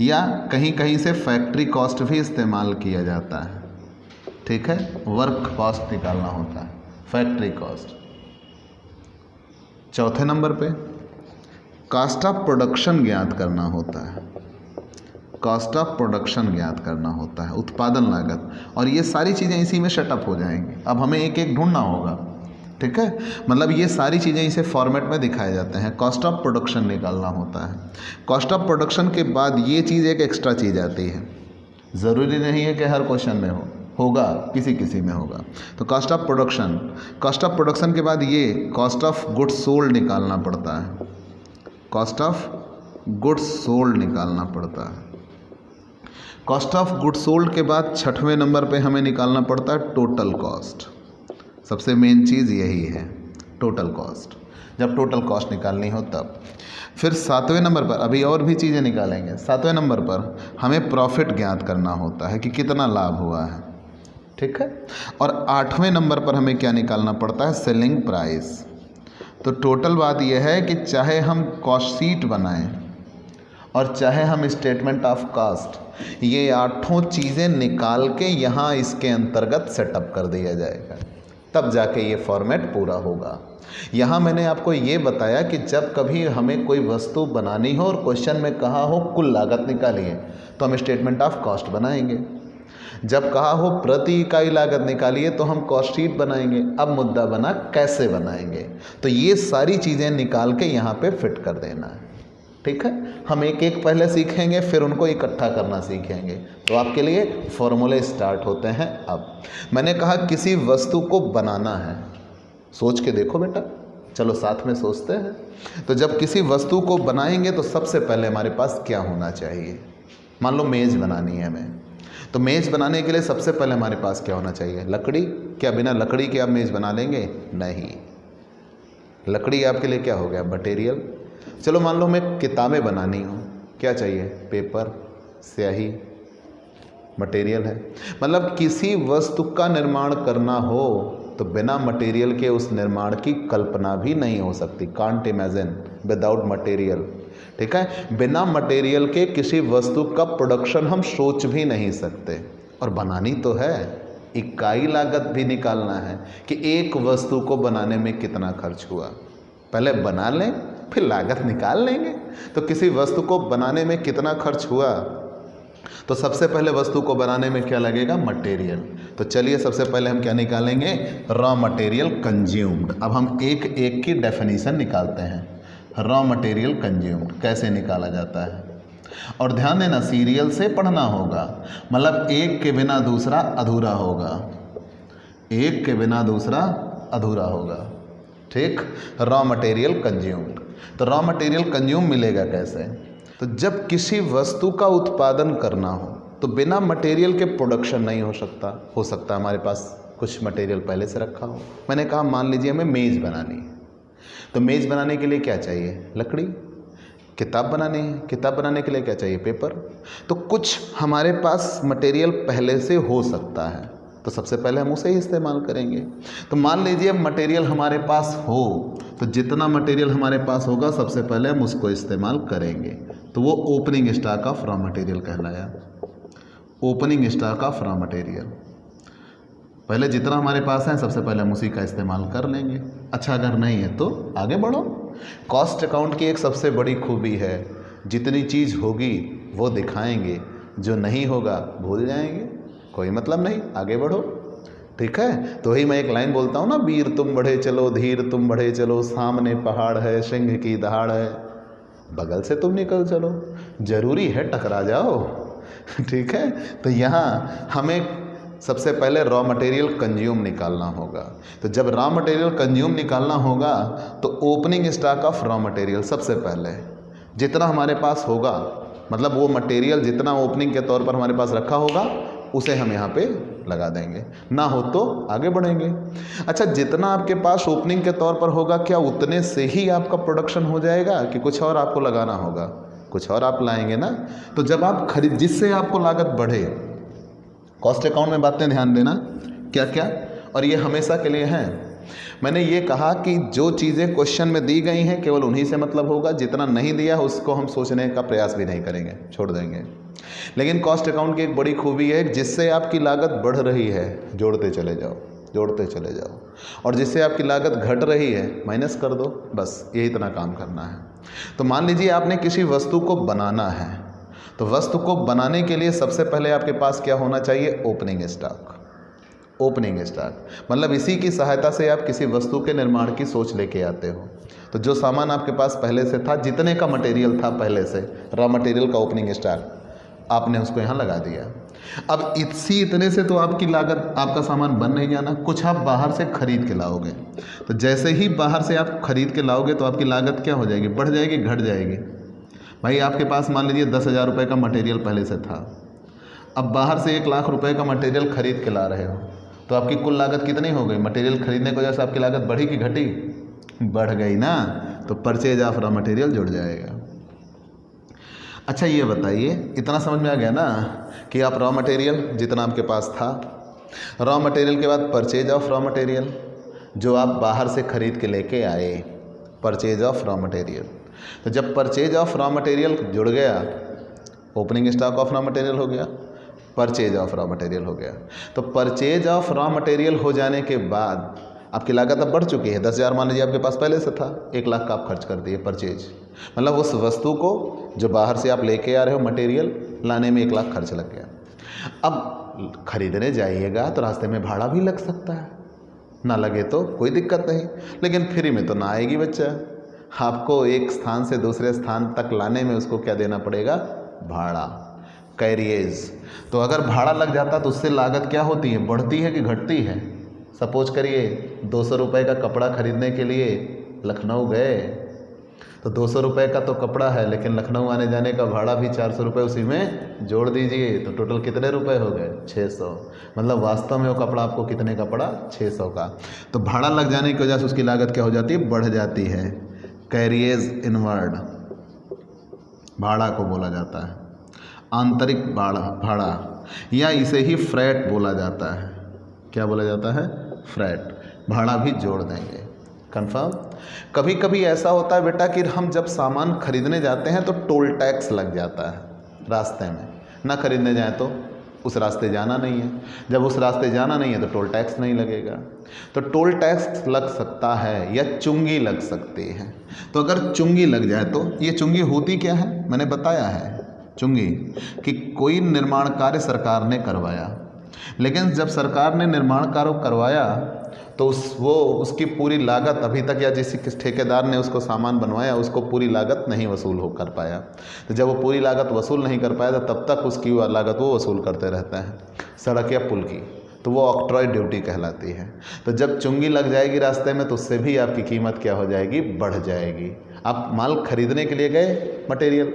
या कहीं कहीं से फैक्ट्री कॉस्ट भी इस्तेमाल किया जाता है। ठीक है, वर्क कॉस्ट निकालना होता है, फैक्ट्री कॉस्ट। चौथे नंबर पे कॉस्ट ऑफ प्रोडक्शन ज्ञात करना होता है। कॉस्ट ऑफ प्रोडक्शन ज्ञात करना होता है, उत्पादन लागत। और ये सारी चीज़ें इसी में सेटअप हो जाएंगी। अब हमें एक एक ढूंढना होगा। ठीक है, मतलब ये सारी चीज़ें इसे फॉर्मेट में दिखाए जाते हैं। कॉस्ट ऑफ प्रोडक्शन निकालना होता है। कॉस्ट ऑफ प्रोडक्शन के बाद ये चीज़ एक एक्स्ट्रा चीज़ आती है। ज़रूरी नहीं है कि हर क्वेश्चन में होगा, किसी किसी में होगा। तो cost of production, cost of production के बाद ये कॉस्ट ऑफ गुड्स सोल्ड निकालना पड़ता है। कॉस्ट ऑफ गुड्स सोल्ड निकालना पड़ता है। कॉस्ट ऑफ गुड्स सोल्ड के बाद छठवें नंबर पे हमें निकालना पड़ता है टोटल कॉस्ट। सबसे मेन चीज़ यही है, टोटल कॉस्ट। जब टोटल कॉस्ट निकालनी हो तब फिर सातवें नंबर पर अभी और भी चीज़ें निकालेंगे। सातवें नंबर पर हमें प्रॉफिट ज्ञात करना होता है कि कितना लाभ हुआ है। ठीक है, और आठवें नंबर पर हमें क्या निकालना पड़ता है, सेलिंग प्राइस। तो टोटल बात यह है कि चाहे हम कॉस्ट शीट बनाएं और चाहे हम स्टेटमेंट ऑफ कास्ट, ये आठों चीज़ें निकाल के यहाँ इसके अंतर्गत सेटअप कर दिया जाएगा, तब जाके ये फॉर्मेट पूरा होगा। यहाँ मैंने आपको ये बताया कि जब कभी हमें कोई वस्तु बनानी हो और क्वेश्चन में कहा हो कुल लागत निकालिए, तो हम स्टेटमेंट ऑफ कॉस्ट बनाएंगे। जब कहा हो प्रति इकाई लागत निकालिए तो हम कॉस्ट शीट बनाएंगे। अब मुद्दा बना कैसे बनाएंगे, तो ये सारी चीज़ें निकाल के यहाँ पे फिट कर देना है। ठीक है, हम एक एक पहले सीखेंगे, फिर उनको इकट्ठा करना सीखेंगे। तो आपके लिए फॉर्मूले स्टार्ट होते हैं। अब मैंने कहा किसी वस्तु को बनाना है, सोच के देखो बेटा, चलो साथ में सोचते हैं। तो जब किसी वस्तु को बनाएंगे तो सबसे पहले हमारे पास क्या होना चाहिए। मान लो मेज़ बनानी है हमें, तो मेज़ बनाने के लिए सबसे पहले हमारे पास क्या होना चाहिए, लकड़ी। क्या बिना लकड़ी के आप मेज़ बना लेंगे, नहीं। लकड़ी आपके लिए क्या हो गया, मटेरियल। चलो मान लो हमें किताबें बनानी हो, क्या चाहिए, पेपर, स्याही, मटेरियल है। मतलब किसी वस्तु का निर्माण करना हो तो बिना मटेरियल के उस निर्माण की कल्पना भी नहीं हो सकती। Can't imagine without material. ठीक है, बिना मटेरियल के किसी वस्तु का प्रोडक्शन हम सोच भी नहीं सकते। और बनानी तो है, इकाई लागत भी निकालना है कि एक वस्तु को बनाने में कितना खर्च हुआ। पहले बना लें फिर लागत निकाल लेंगे। तो किसी वस्तु को बनाने में कितना खर्च हुआ, तो सबसे पहले वस्तु को बनाने में क्या लगेगा, मटेरियल। तो चलिए सबसे पहले हम क्या निकालेंगे, रॉ मटेरियल कंज्यूम्ड। अब हम एक एक की डेफिनेशन निकालते हैं। रॉ मटेरियल कंज्यूम्ड कैसे निकाला जाता है, और ध्यान देना सीरियल से पढ़ना होगा। मतलब एक के बिना दूसरा अधूरा होगा, एक के बिना दूसरा अधूरा होगा। ठीक, रॉ मटेरियल कंज्यूम्ड। तो रॉ मटेरियल कंज्यूम मिलेगा कैसे, तो जब किसी वस्तु का उत्पादन करना हो तो बिना मटेरियल के प्रोडक्शन नहीं हो सकता हमारे पास कुछ मटेरियल पहले से रखा हो। मैंने कहा मान लीजिए हमें मेज़ बनानी है, तो मेज़ बनाने के लिए क्या चाहिए, लकड़ी। किताब बनानी है, किताब बनाने के लिए क्या चाहिए, पेपर। तो कुछ हमारे पास मटेरियल पहले से हो सकता है, तो सबसे पहले हम उसे ही इस्तेमाल करेंगे। तो मान लीजिए मटेरियल हमारे पास हो, तो जितना मटेरियल हमारे पास होगा सबसे पहले हम उसको इस्तेमाल करेंगे। तो वो opening stock of raw material कहलाया। Opening stock of raw material, पहले जितना हमारे पास है सबसे पहले हम उसी का इस्तेमाल कर लेंगे। अच्छा, अगर नहीं है तो आगे बढ़ो। कॉस्ट अकाउंट की एक सबसे बड़ी खूबी है, जितनी चीज़ होगी वो दिखाएंगे, जो नहीं होगा भूल जाएंगे, कोई मतलब नहीं, आगे बढ़ो। ठीक है, तो वही मैं एक लाइन बोलता हूँ ना, वीर तुम बढ़े चलो, धीर तुम बढ़े चलो, सामने पहाड़ है, सिंह की दहाड़ है, बगल से तुम निकल चलो, जरूरी है टकरा जाओ। ठीक है, तो यहाँ हमें सबसे पहले रॉ मटेरियल कंज्यूम निकालना होगा। तो जब रॉ मटेरियल कंज्यूम निकालना होगा तो opening stock of raw material सबसे पहले जितना हमारे पास होगा, मतलब वो मटेरियल जितना ओपनिंग के तौर पर हमारे पास रखा होगा उसे हम यहाँ पे लगा देंगे, ना हो तो आगे बढ़ेंगे। अच्छा, जितना आपके पास ओपनिंग के तौर पर होगा क्या उतने से ही आपका प्रोडक्शन हो जाएगा कि कुछ और आपको लगाना होगा? कुछ और आप लाएंगे ना। तो जब आप खरीद, जिससे आपको लागत बढ़े, कॉस्ट अकाउंट में बातें ध्यान देना क्या क्या, और ये हमेशा के लिए हैं। मैंने ये कहा कि जो चीज़ें क्वेश्चन में दी गई हैं केवल उन्हीं से मतलब होगा, जितना नहीं दिया उसको हम सोचने का प्रयास भी नहीं करेंगे, छोड़ देंगे। लेकिन कॉस्ट अकाउंट की एक बड़ी खूबी है, जिससे आपकी लागत बढ़ रही है जोड़ते चले जाओ, जोड़ते चले जाओ, और जिससे आपकी लागत घट रही है माइनस कर दो, बस यही इतना काम करना है। तो मान लीजिए आपने किसी वस्तु को बनाना है, तो वस्तु को बनाने के लिए सबसे पहले आपके पास क्या होना चाहिए? Opening stock. ओपनिंग स्टॉक मतलब इसी की सहायता से आप किसी वस्तु के निर्माण की सोच लेके आते हो। तो जो सामान आपके पास पहले से था, जितने का मटेरियल था पहले से, रॉ मटेरियल का ओपनिंग स्टॉक, आपने उसको यहाँ लगा दिया। अब इतने से तो आपकी लागत, आपका सामान बन नहीं जाना, कुछ आप बाहर से खरीद के लाओगे। तो जैसे ही बाहर से आप खरीद के लाओगे तो आपकी लागत क्या हो जाएगी? बढ़ जाएगी, घट जाएगी? भाई आपके पास मान लीजिए 10,000 रुपये का मटेरियल पहले से था, अब बाहर से 1,00,000 रुपये का मटेरियल खरीद के ला रहे हो, तो आपकी कुल लागत कितनी हो गई? मटेरियल खरीदने की वजह से आपकी लागत बढ़ी कि घटी? बढ़ गई ना। तो परचेज ऑफ रॉ मटेरियल जुड़ जाएगा। अच्छा, ये बताइए, इतना समझ में आ गया ना कि आप रॉ मटेरियल जितना आपके पास था, रॉ मटेरियल के बाद परचेज ऑफ रॉ मटेरियल, जो आप बाहर से खरीद के लेके आए, परचेज ऑफ रॉ मटेरियल। तो जब परचेज ऑफ रॉ मटेरियल जुड़ गया, opening stock of raw material हो गया, परचेज ऑफ रॉ मटेरियल हो गया। तो परचेज ऑफ रॉ मटेरियल हो जाने के बाद आपकी लागत अब बढ़ चुकी है। 10,000 मान लीजिए आपके पास पहले से था, 1,00,000 का आप खर्च कर दिए परचेज, मतलब उस वस्तु को जो बाहर से आप लेके आ रहे हो मटेरियल, लाने में 1,00,000 खर्च लग गया। अब खरीदने जाइएगा तो रास्ते में भाड़ा भी लग सकता है, ना लगे तो कोई दिक्कत नहीं, लेकिन फ्री में तो ना आएगी बच्चा। आपको एक स्थान से दूसरे स्थान तक लाने में उसको क्या देना पड़ेगा? भाड़ा, कैरियज। तो अगर भाड़ा लग जाता तो उससे लागत क्या होती है? बढ़ती है कि घटती है? सपोज करिए 200 रुपये का कपड़ा खरीदने के लिए लखनऊ गए, तो 200 रुपये का तो कपड़ा है, लेकिन लखनऊ आने जाने का भाड़ा भी 400 रुपये उसी में जोड़ दीजिए, तो टोटल कितने रुपए हो गए? 600। मतलब वास्तव में वो कपड़ा आपको कितने का पड़ा? 600 का। तो भाड़ा लग जाने की वजह से उसकी लागत क्या हो जाती है? बढ़ जाती है। कैरियज इनवर्ड भाड़ा को बोला जाता है, आंतरिक भाड़ा, या इसे ही फ्रैट बोला जाता है। क्या बोला जाता है? फ्रैट। भाड़ा भी जोड़ देंगे, कंफर्म। कभी कभी ऐसा होता है बेटा कि हम जब सामान खरीदने जाते हैं तो टोल टैक्स लग जाता है रास्ते में, ना खरीदने जाएं तो उस रास्ते जाना नहीं है। जब उस रास्ते जाना नहीं है तो टोल टैक्स नहीं लगेगा। तो टोल टैक्स लग सकता है या चुंगी लग सकती है। तो अगर चुंगी लग जाए तो ये चुंगी होती क्या है? मैंने बताया है चुंगी कि कोई निर्माण कार्य सरकार ने करवाया, लेकिन जब सरकार ने निर्माण कार्य करवाया तो उसकी पूरी लागत अभी तक, या जिस ठेकेदार ने उसको सामान बनवाया उसको पूरी लागत नहीं वसूल हो कर पाया। तो जब वो पूरी लागत वसूल नहीं कर पाया तो तब तक उसकी लागत वो वसूल करते रहते हैं, सड़क या पुल की, तो वो ऑक्ट्रॉय ड्यूटी कहलाती है। तो जब चुंगी लग जाएगी रास्ते में तो उससे भी आपकी कीमत क्या हो जाएगी? बढ़ जाएगी। आप माल खरीदने के लिए गए मटेरियल,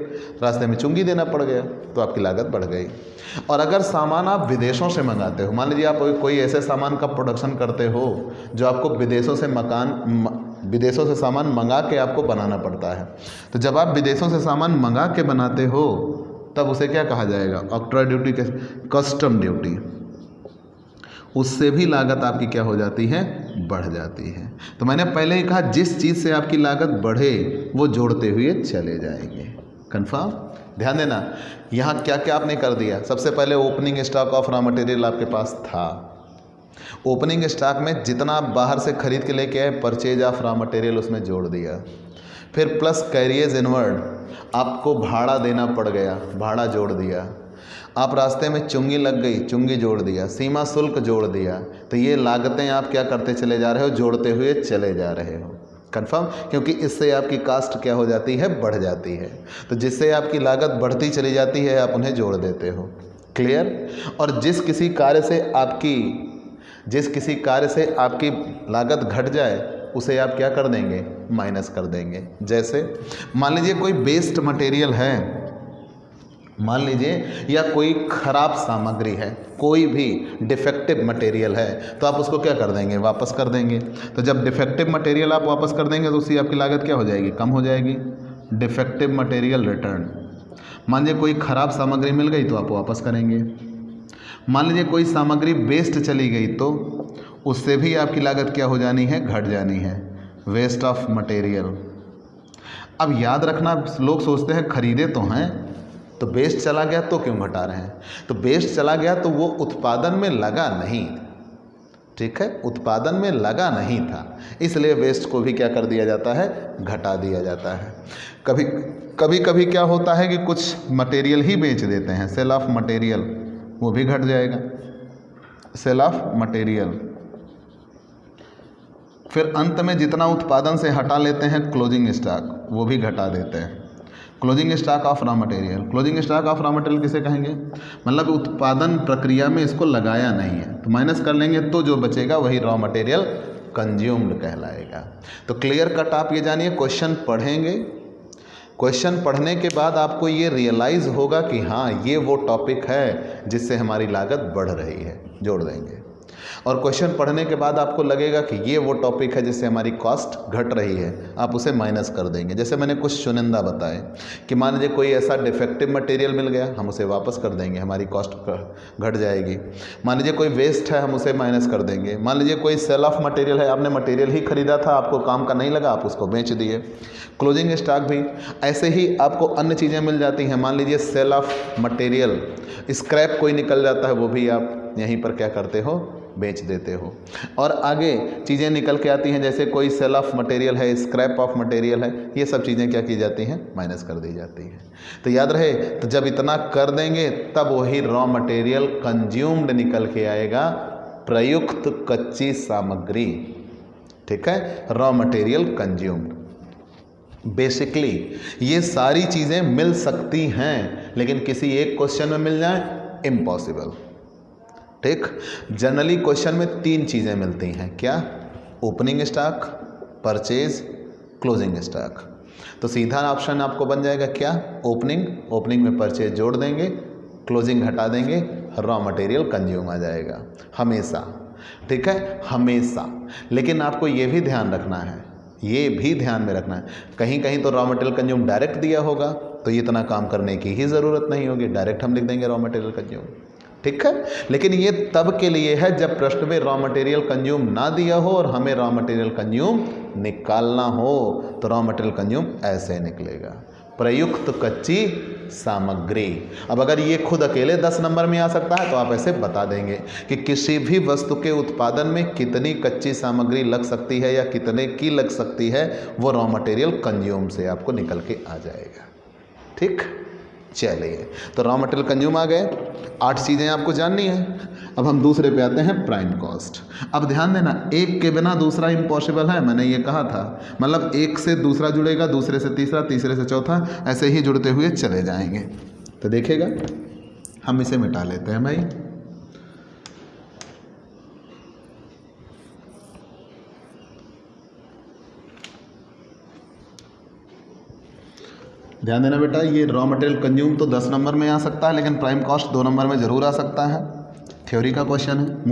रास्ते में चुंगी देना पड़ गया तो आपकी लागत बढ़ गई। और अगर सामान आप विदेशों से मंगाते हो, मान लीजिए आप कोई ऐसे सामान का प्रोडक्शन करते हो जो आपको विदेशों से सामान मंगा के आपको बनाना पड़ता है, तो जब आप विदेशों से सामान मंगा के बनाते हो तब उसे क्या कहा जाएगा? Octroi duty, custom duty. उससे भी लागत आपकी क्या हो जाती है, बढ़ जाती है। तो मैंने पहले ही कहा जिस चीज़ से आपकी लागत बढ़े वो जोड़ते हुए चले जाएंगे। कंफर्म? ध्यान देना, यहाँ क्या क्या आपने कर दिया। सबसे पहले opening stock of raw material आपके पास था। ओपनिंग स्टॉक में जितना आप बाहर से खरीद के लेके आए परचेज ऑफ रॉ मटेरियल उसमें जोड़ दिया। फिर प्लस कैरियर्स इनवर्ड, आपको भाड़ा देना पड़ गया, भाड़ा जोड़ दिया। आप रास्ते में चुंगी लग गई, चुंगी जोड़ दिया। सीमा शुल्क जोड़ दिया। तो ये लागतें आप क्या करते चले जा रहे हो, जोड़ते हुए चले जा रहे हो। कंफर्म? क्योंकि इससे आपकी कास्ट क्या हो जाती है, बढ़ जाती है। तो जिससे आपकी लागत बढ़ती चली जाती है आप उन्हें जोड़ देते हो। क्लियर? और जिस किसी कार्य से आपकी लागत घट जाए उसे आप क्या कर देंगे, माइनस कर देंगे। जैसे मान लीजिए कोई वेस्ट मटेरियल है, मान लीजिए, या कोई ख़राब सामग्री है, कोई भी डिफेक्टिव मटेरियल है, तो आप उसको क्या कर देंगे, वापस कर देंगे। तो जब डिफेक्टिव मटेरियल आप वापस कर देंगे तो उसकी आपकी लागत क्या हो जाएगी, कम हो जाएगी। Defective material return. मान लीजिए कोई ख़राब सामग्री मिल गई तो आप वापस करेंगे। मान लीजिए कोई सामग्री वेस्ट चली गई तो उससे भी आपकी लागत क्या हो जानी है, घट जानी है। Waste of material. अब याद रखना, लोग सोचते हैं खरीदे तो हैं तो वेस्ट चला गया तो क्यों घटा रहे हैं। तो वेस्ट चला गया तो वो उत्पादन में लगा नहीं, ठीक है, उत्पादन में लगा नहीं था, इसलिए वेस्ट को भी क्या कर दिया जाता है, घटा दिया जाता है। कभी क्या होता है कि कुछ मटेरियल ही बेच देते हैं, सेल ऑफ मटेरियल, वो भी घट जाएगा, सेल ऑफ मटेरियल। फिर अंत में जितना उत्पादन से हटा लेते हैं क्लोजिंग स्टॉक, वो भी घटा देते हैं। Closing stock of raw material. Closing stock of raw material किसे कहेंगे, मतलब उत्पादन प्रक्रिया में इसको लगाया नहीं है, तो माइनस कर लेंगे तो जो बचेगा वही रॉ मटेरियल कंज्यूम्ड कहलाएगा। तो क्लियर कट आप ये जानिए, क्वेश्चन पढ़ेंगे, क्वेश्चन पढ़ने के बाद आपको ये रियलाइज़ होगा कि हाँ ये वो टॉपिक है जिससे हमारी लागत बढ़ रही है, जोड़ देंगे। और क्वेश्चन पढ़ने के बाद आपको लगेगा कि ये वो टॉपिक है जिससे हमारी कॉस्ट घट रही है, आप उसे माइनस कर देंगे। जैसे मैंने कुछ चुनिंदा बताए कि मान लीजिए कोई ऐसा डिफेक्टिव मटेरियल मिल गया, हम उसे वापस कर देंगे, हमारी कॉस्ट घट जाएगी। मान लीजिए कोई वेस्ट है, हम उसे माइनस कर देंगे। मान लीजिए कोई सेल ऑफ मटेरियल है, आपने मटेरियल ही खरीदा था, आपको काम का नहीं लगा, आप उसको बेच दिए। क्लोजिंग स्टॉक भी ऐसे ही आपको अन्य चीज़ें मिल जाती हैं। मान लीजिए सेल ऑफ मटेरियल, स्क्रैप कोई निकल जाता है, वो भी आप यहीं पर क्या करते हो, बेच देते हो। और आगे चीज़ें निकल के आती हैं, जैसे कोई सेल ऑफ मटेरियल है, स्क्रैप ऑफ मटेरियल है, ये सब चीज़ें क्या की जाती हैं, माइनस कर दी जाती हैं। तो याद रहे, तो जब इतना कर देंगे तब वही रॉ मटेरियल कंज्यूम्ड निकल के आएगा, प्रयुक्त कच्ची सामग्री, ठीक है, रॉ मटेरियल कंज्यूम्ड। बेसिकली ये सारी चीज़ें मिल सकती हैं, लेकिन किसी एक क्वेश्चन में मिल जाए, इम्पॉसिबल। ठीक, जनरली क्वेश्चन में 3 चीज़ें मिलती हैं, क्या, opening stock, purchase, closing stock. तो सीधा ऑप्शन आपको बन जाएगा क्या, ओपनिंग में परचेज जोड़ देंगे, क्लोजिंग हटा देंगे, रॉ मटेरियल कंज्यूम आ जाएगा हमेशा, ठीक है, हमेशा। लेकिन आपको ये भी ध्यान रखना है, ये भी ध्यान में रखना है, कहीं कहीं तो रॉ मटेरियल कंज्यूम डायरेक्ट दिया होगा तो इतना काम करने की ही ज़रूरत नहीं होगी, डायरेक्ट हम लिख देंगे रॉ मटेरियल कंज्यूम, ठीक है। लेकिन ये तब के लिए है जब प्रश्न में रॉ मटेरियल कंज्यूम ना दिया हो और हमें रॉ मटेरियल कंज्यूम निकालना हो, तो रॉ मटेरियल कंज्यूम ऐसे निकलेगा, प्रयुक्त कच्ची सामग्री। अब अगर ये खुद अकेले 10 नंबर में आ सकता है तो आप ऐसे बता देंगे कि किसी भी वस्तु के उत्पादन में कितनी कच्ची सामग्री लग सकती है या कितने की लग सकती है, वो रॉ मटेरियल कंज्यूम से आपको निकल के आ जाएगा, ठीक। चलिए, तो रॉ मटेरियल कंज्यूम आ गए, 8 चीज़ें आपको जाननी है। अब हम दूसरे पे आते हैं, प्राइम कॉस्ट। अब ध्यान देना, एक के बिना दूसरा इम्पॉसिबल है, मैंने ये कहा था, मतलब एक से दूसरा जुड़ेगा, दूसरे से तीसरा, तीसरे से चौथा, ऐसे ही जुड़ते हुए चले जाएंगे। तो देखिएगा, हम इसे मिटा लेते हैं भाई। ध्यान देना बेटा, ये रॉ मटेरियल कंज्यूम तो 10 नंबर में आ सकता है, लेकिन प्राइम कॉस्ट 2 नंबर में ज़रूर आ सकता है। थ्योरी का क्वेश्चन है,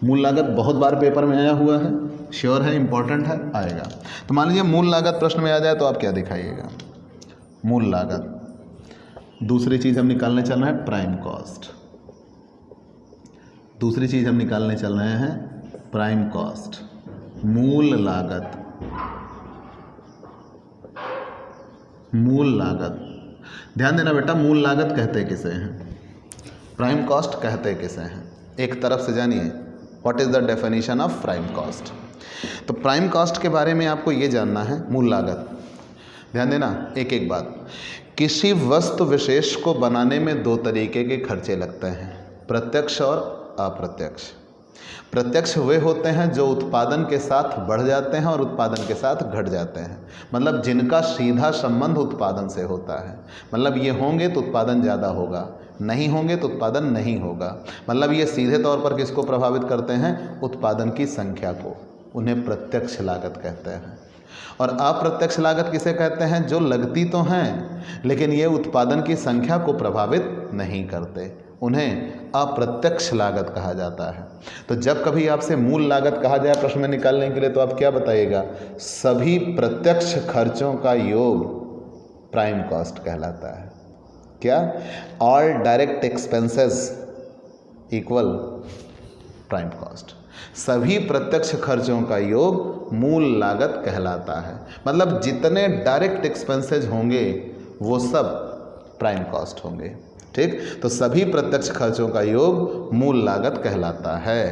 मूल लागत बहुत बार पेपर में आया हुआ है, श्योर है, इंपॉर्टेंट है, आएगा। तो मान लीजिए मूल लागत प्रश्न में आ जाए तो आप क्या दिखाइएगा, मूल लागत। दूसरी चीज़ हम निकालने चल रहे हैं, प्राइम कॉस्ट। दूसरी चीज़ हम निकालने चल रहे हैं प्राइम कॉस्ट, मूल लागत। मूल लागत, ध्यान देना बेटा, मूल लागत कहते किसे हैं, प्राइम कॉस्ट कहते किसे हैं, एक तरफ से जानिए what is the definition of prime cost. तो प्राइम कॉस्ट के बारे में आपको ये जानना है, मूल लागत। ध्यान देना एक एक बात, किसी वस्तु विशेष को बनाने में दो तरीके के खर्चे लगते हैं, प्रत्यक्ष और अप्रत्यक्ष। प्रत्यक्ष वे होते हैं जो उत्पादन के साथ बढ़ जाते हैं और उत्पादन के साथ घट जाते हैं, मतलब जिनका सीधा संबंध उत्पादन से होता है। मतलब ये होंगे तो उत्पादन ज़्यादा होगा, नहीं होंगे तो उत्पादन नहीं होगा। मतलब ये सीधे तौर पर किसको प्रभावित करते हैं, उत्पादन की संख्या को, उन्हें प्रत्यक्ष लागत कहते हैं। और अप्रत्यक्ष लागत किसे कहते हैं, जो लगती तो हैं लेकिन ये उत्पादन की संख्या को प्रभावित नहीं करते, उन्हें अप्रत्यक्ष लागत कहा जाता है। तो जब कभी आपसे मूल लागत कहा जाए प्रश्न में निकालने के लिए, तो आप क्या बताइएगा, सभी प्रत्यक्ष खर्चों का योग प्राइम कॉस्ट कहलाता है। क्या, all direct expenses equal prime cost, सभी प्रत्यक्ष खर्चों का योग मूल लागत कहलाता है। मतलब जितने डायरेक्ट एक्सपेंसेस होंगे वो सब प्राइम कॉस्ट होंगे। ठीक, तो सभी प्रत्यक्ष खर्चों का योग मूल लागत कहलाता है,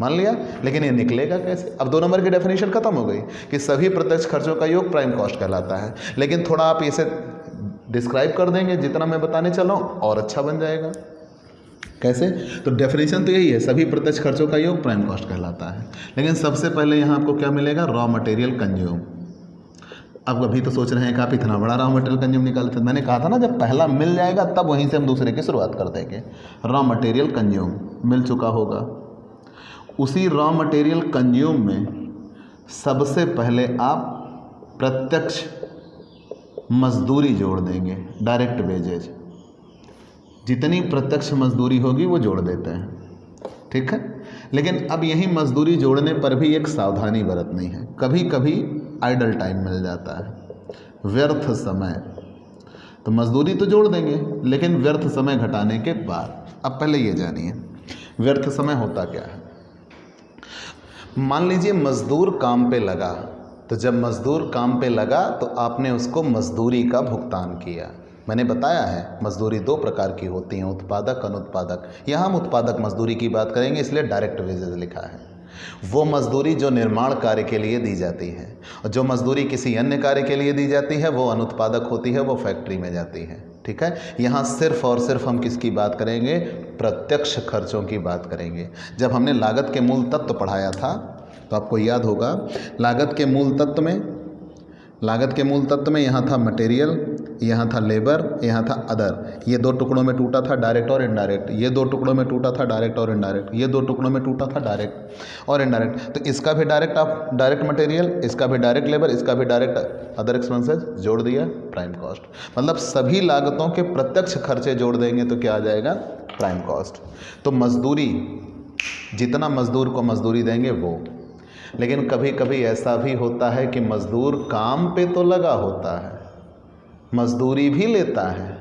मान लिया। लेकिन ये निकलेगा कैसे, अब 2 नंबर की डेफिनेशन खत्म हो गई कि सभी प्रत्यक्ष खर्चों का योग प्राइम कॉस्ट कहलाता है। लेकिन थोड़ा आप इसे डिस्क्राइब कर देंगे जितना मैं बताने चला हूँ और अच्छा बन जाएगा। कैसे, तो डेफिनेशन तो यही है, सभी प्रत्यक्ष खर्चों का योग प्राइम कॉस्ट कहलाता है। लेकिन सबसे पहले यहाँ आपको क्या मिलेगा, रॉ मटेरियल कंज्यूम। अब अभी तो सोच रहे हैं कि आप इतना बड़ा रॉ मटेरियल कंज्यूम निकालते थे, मैंने कहा था ना जब पहला मिल जाएगा तब वहीं से हम दूसरे की शुरुआत कर देंगे। रॉ मटेरियल कंज्यूम मिल चुका होगा, उसी रॉ मटेरियल कंज्यूम में सबसे पहले आप प्रत्यक्ष मजदूरी जोड़ देंगे, डायरेक्ट वेजेज, जितनी प्रत्यक्ष मजदूरी होगी वो जोड़ देते हैं। ठीक है, लेकिन अब यही मजदूरी जोड़ने पर भी एक सावधानी बरतनी है, कभी कभी आइडल टाइम मिल जाता है, व्यर्थ समय। तो मजदूरी तो जोड़ देंगे लेकिन व्यर्थ समय घटाने के बाद। अब पहले ये जानिए व्यर्थ समय होता क्या है। मान लीजिए मजदूर काम पे लगा, तो जब मजदूर काम पे लगा तो आपने उसको मजदूरी का भुगतान किया। मैंने बताया है मजदूरी 2 प्रकार की होती हैं, उत्पादक, अनुत्पादक। यहाँ हम उत्पादक मजदूरी की बात करेंगे, इसलिए डायरेक्ट वेजेस लिखा है। वो मजदूरी जो निर्माण कार्य के लिए दी जाती है, और जो मजदूरी किसी अन्य कार्य के लिए दी जाती है वो अनुत्पादक होती है, वो फैक्ट्री में जाती है। ठीक है, यहाँ सिर्फ और सिर्फ हम किसकी बात करेंगे, प्रत्यक्ष खर्चों की बात करेंगे। जब हमने लागत के मूल तत्व पढ़ाया था तो आपको याद होगा, लागत के मूल तत्व में यहाँ था मटेरियल, यहाँ था लेबर, यहाँ था अदर। ये 2 टुकड़ों में टूटा था, डायरेक्ट और इनडायरेक्ट। ये 2 टुकड़ों में टूटा था, डायरेक्ट और इनडायरेक्ट। ये 2 टुकड़ों में टूटा था, डायरेक्ट और इनडायरेक्ट। तो इसका भी डायरेक्ट मटेरियल, इसका भी डायरेक्ट लेबर, इसका भी डायरेक्ट अदर एक्सपेंसेस जोड़ दिया, प्राइम कॉस्ट। मतलब सभी लागतों के प्रत्यक्ष खर्चे जोड़ देंगे तो क्या आ जाएगा, प्राइम कॉस्ट। तो मजदूरी, जितना मजदूर को मजदूरी देंगे वो। लेकिन कभी कभी ऐसा भी होता है कि मजदूर काम पे तो लगा होता है, मजदूरी भी लेता है,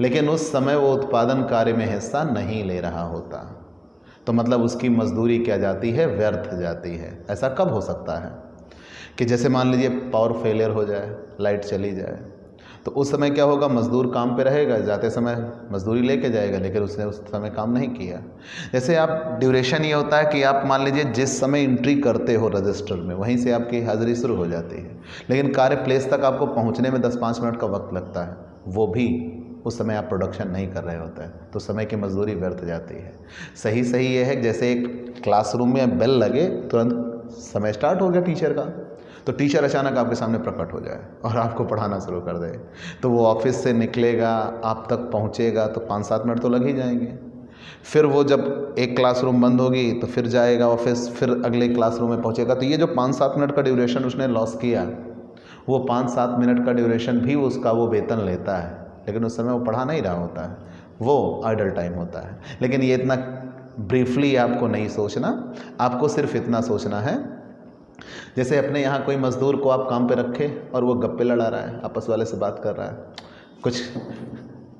लेकिन उस समय वो उत्पादन कार्य में हिस्सा नहीं ले रहा होता, तो मतलब उसकी मजदूरी क्या जाती है, व्यर्थ जाती है। ऐसा कब हो सकता है कि जैसे मान लीजिए पावर फेलियर हो जाए, लाइट चली जाए, तो उस समय क्या होगा, मजदूर काम पे रहेगा, जाते समय मजदूरी लेके जाएगा, लेकिन उसने उस समय काम नहीं किया। जैसे आप ड्यूरेशन ये होता है कि आप मान लीजिए जिस समय एंट्री करते हो रजिस्टर में, वहीं से आपकी हाजिरी शुरू हो जाती है, लेकिन कार्य प्लेस तक आपको पहुंचने में 10-5 मिनट का वक्त लगता है, वो भी उस समय आप प्रोडक्शन नहीं कर रहे होते हैं, तो समय की मजदूरी व्यर्थ जाती है। सही ये है, जैसे एक क्लासरूम में बेल लगे, तुरंत समय स्टार्ट हो गया टीचर का, तो टीचर अचानक आपके सामने प्रकट हो जाए और आपको पढ़ाना शुरू कर दे, तो वो ऑफिस से निकलेगा, आप तक पहुंचेगा तो 5-7 मिनट तो लग ही जाएंगे। फिर वो जब एक क्लासरूम बंद होगी तो फिर जाएगा ऑफिस, फिर अगले क्लासरूम में पहुंचेगा। तो ये जो 5-7 मिनट का ड्यूरेशन उसने लॉस किया, वो 5-7 मिनट का ड्यूरेशन भी उसका वो वेतन लेता है, लेकिन उस समय वो पढ़ा नहीं रहा होता है, वो आइडल टाइम होता है। लेकिन ये इतना ब्रीफली आपको नहीं सोचना, आपको सिर्फ इतना सोचना है, जैसे अपने यहाँ कोई मजदूर को आप काम पे रखे और वो गप्पे लड़ा रहा है, आपस वाले से बात कर रहा है, कुछ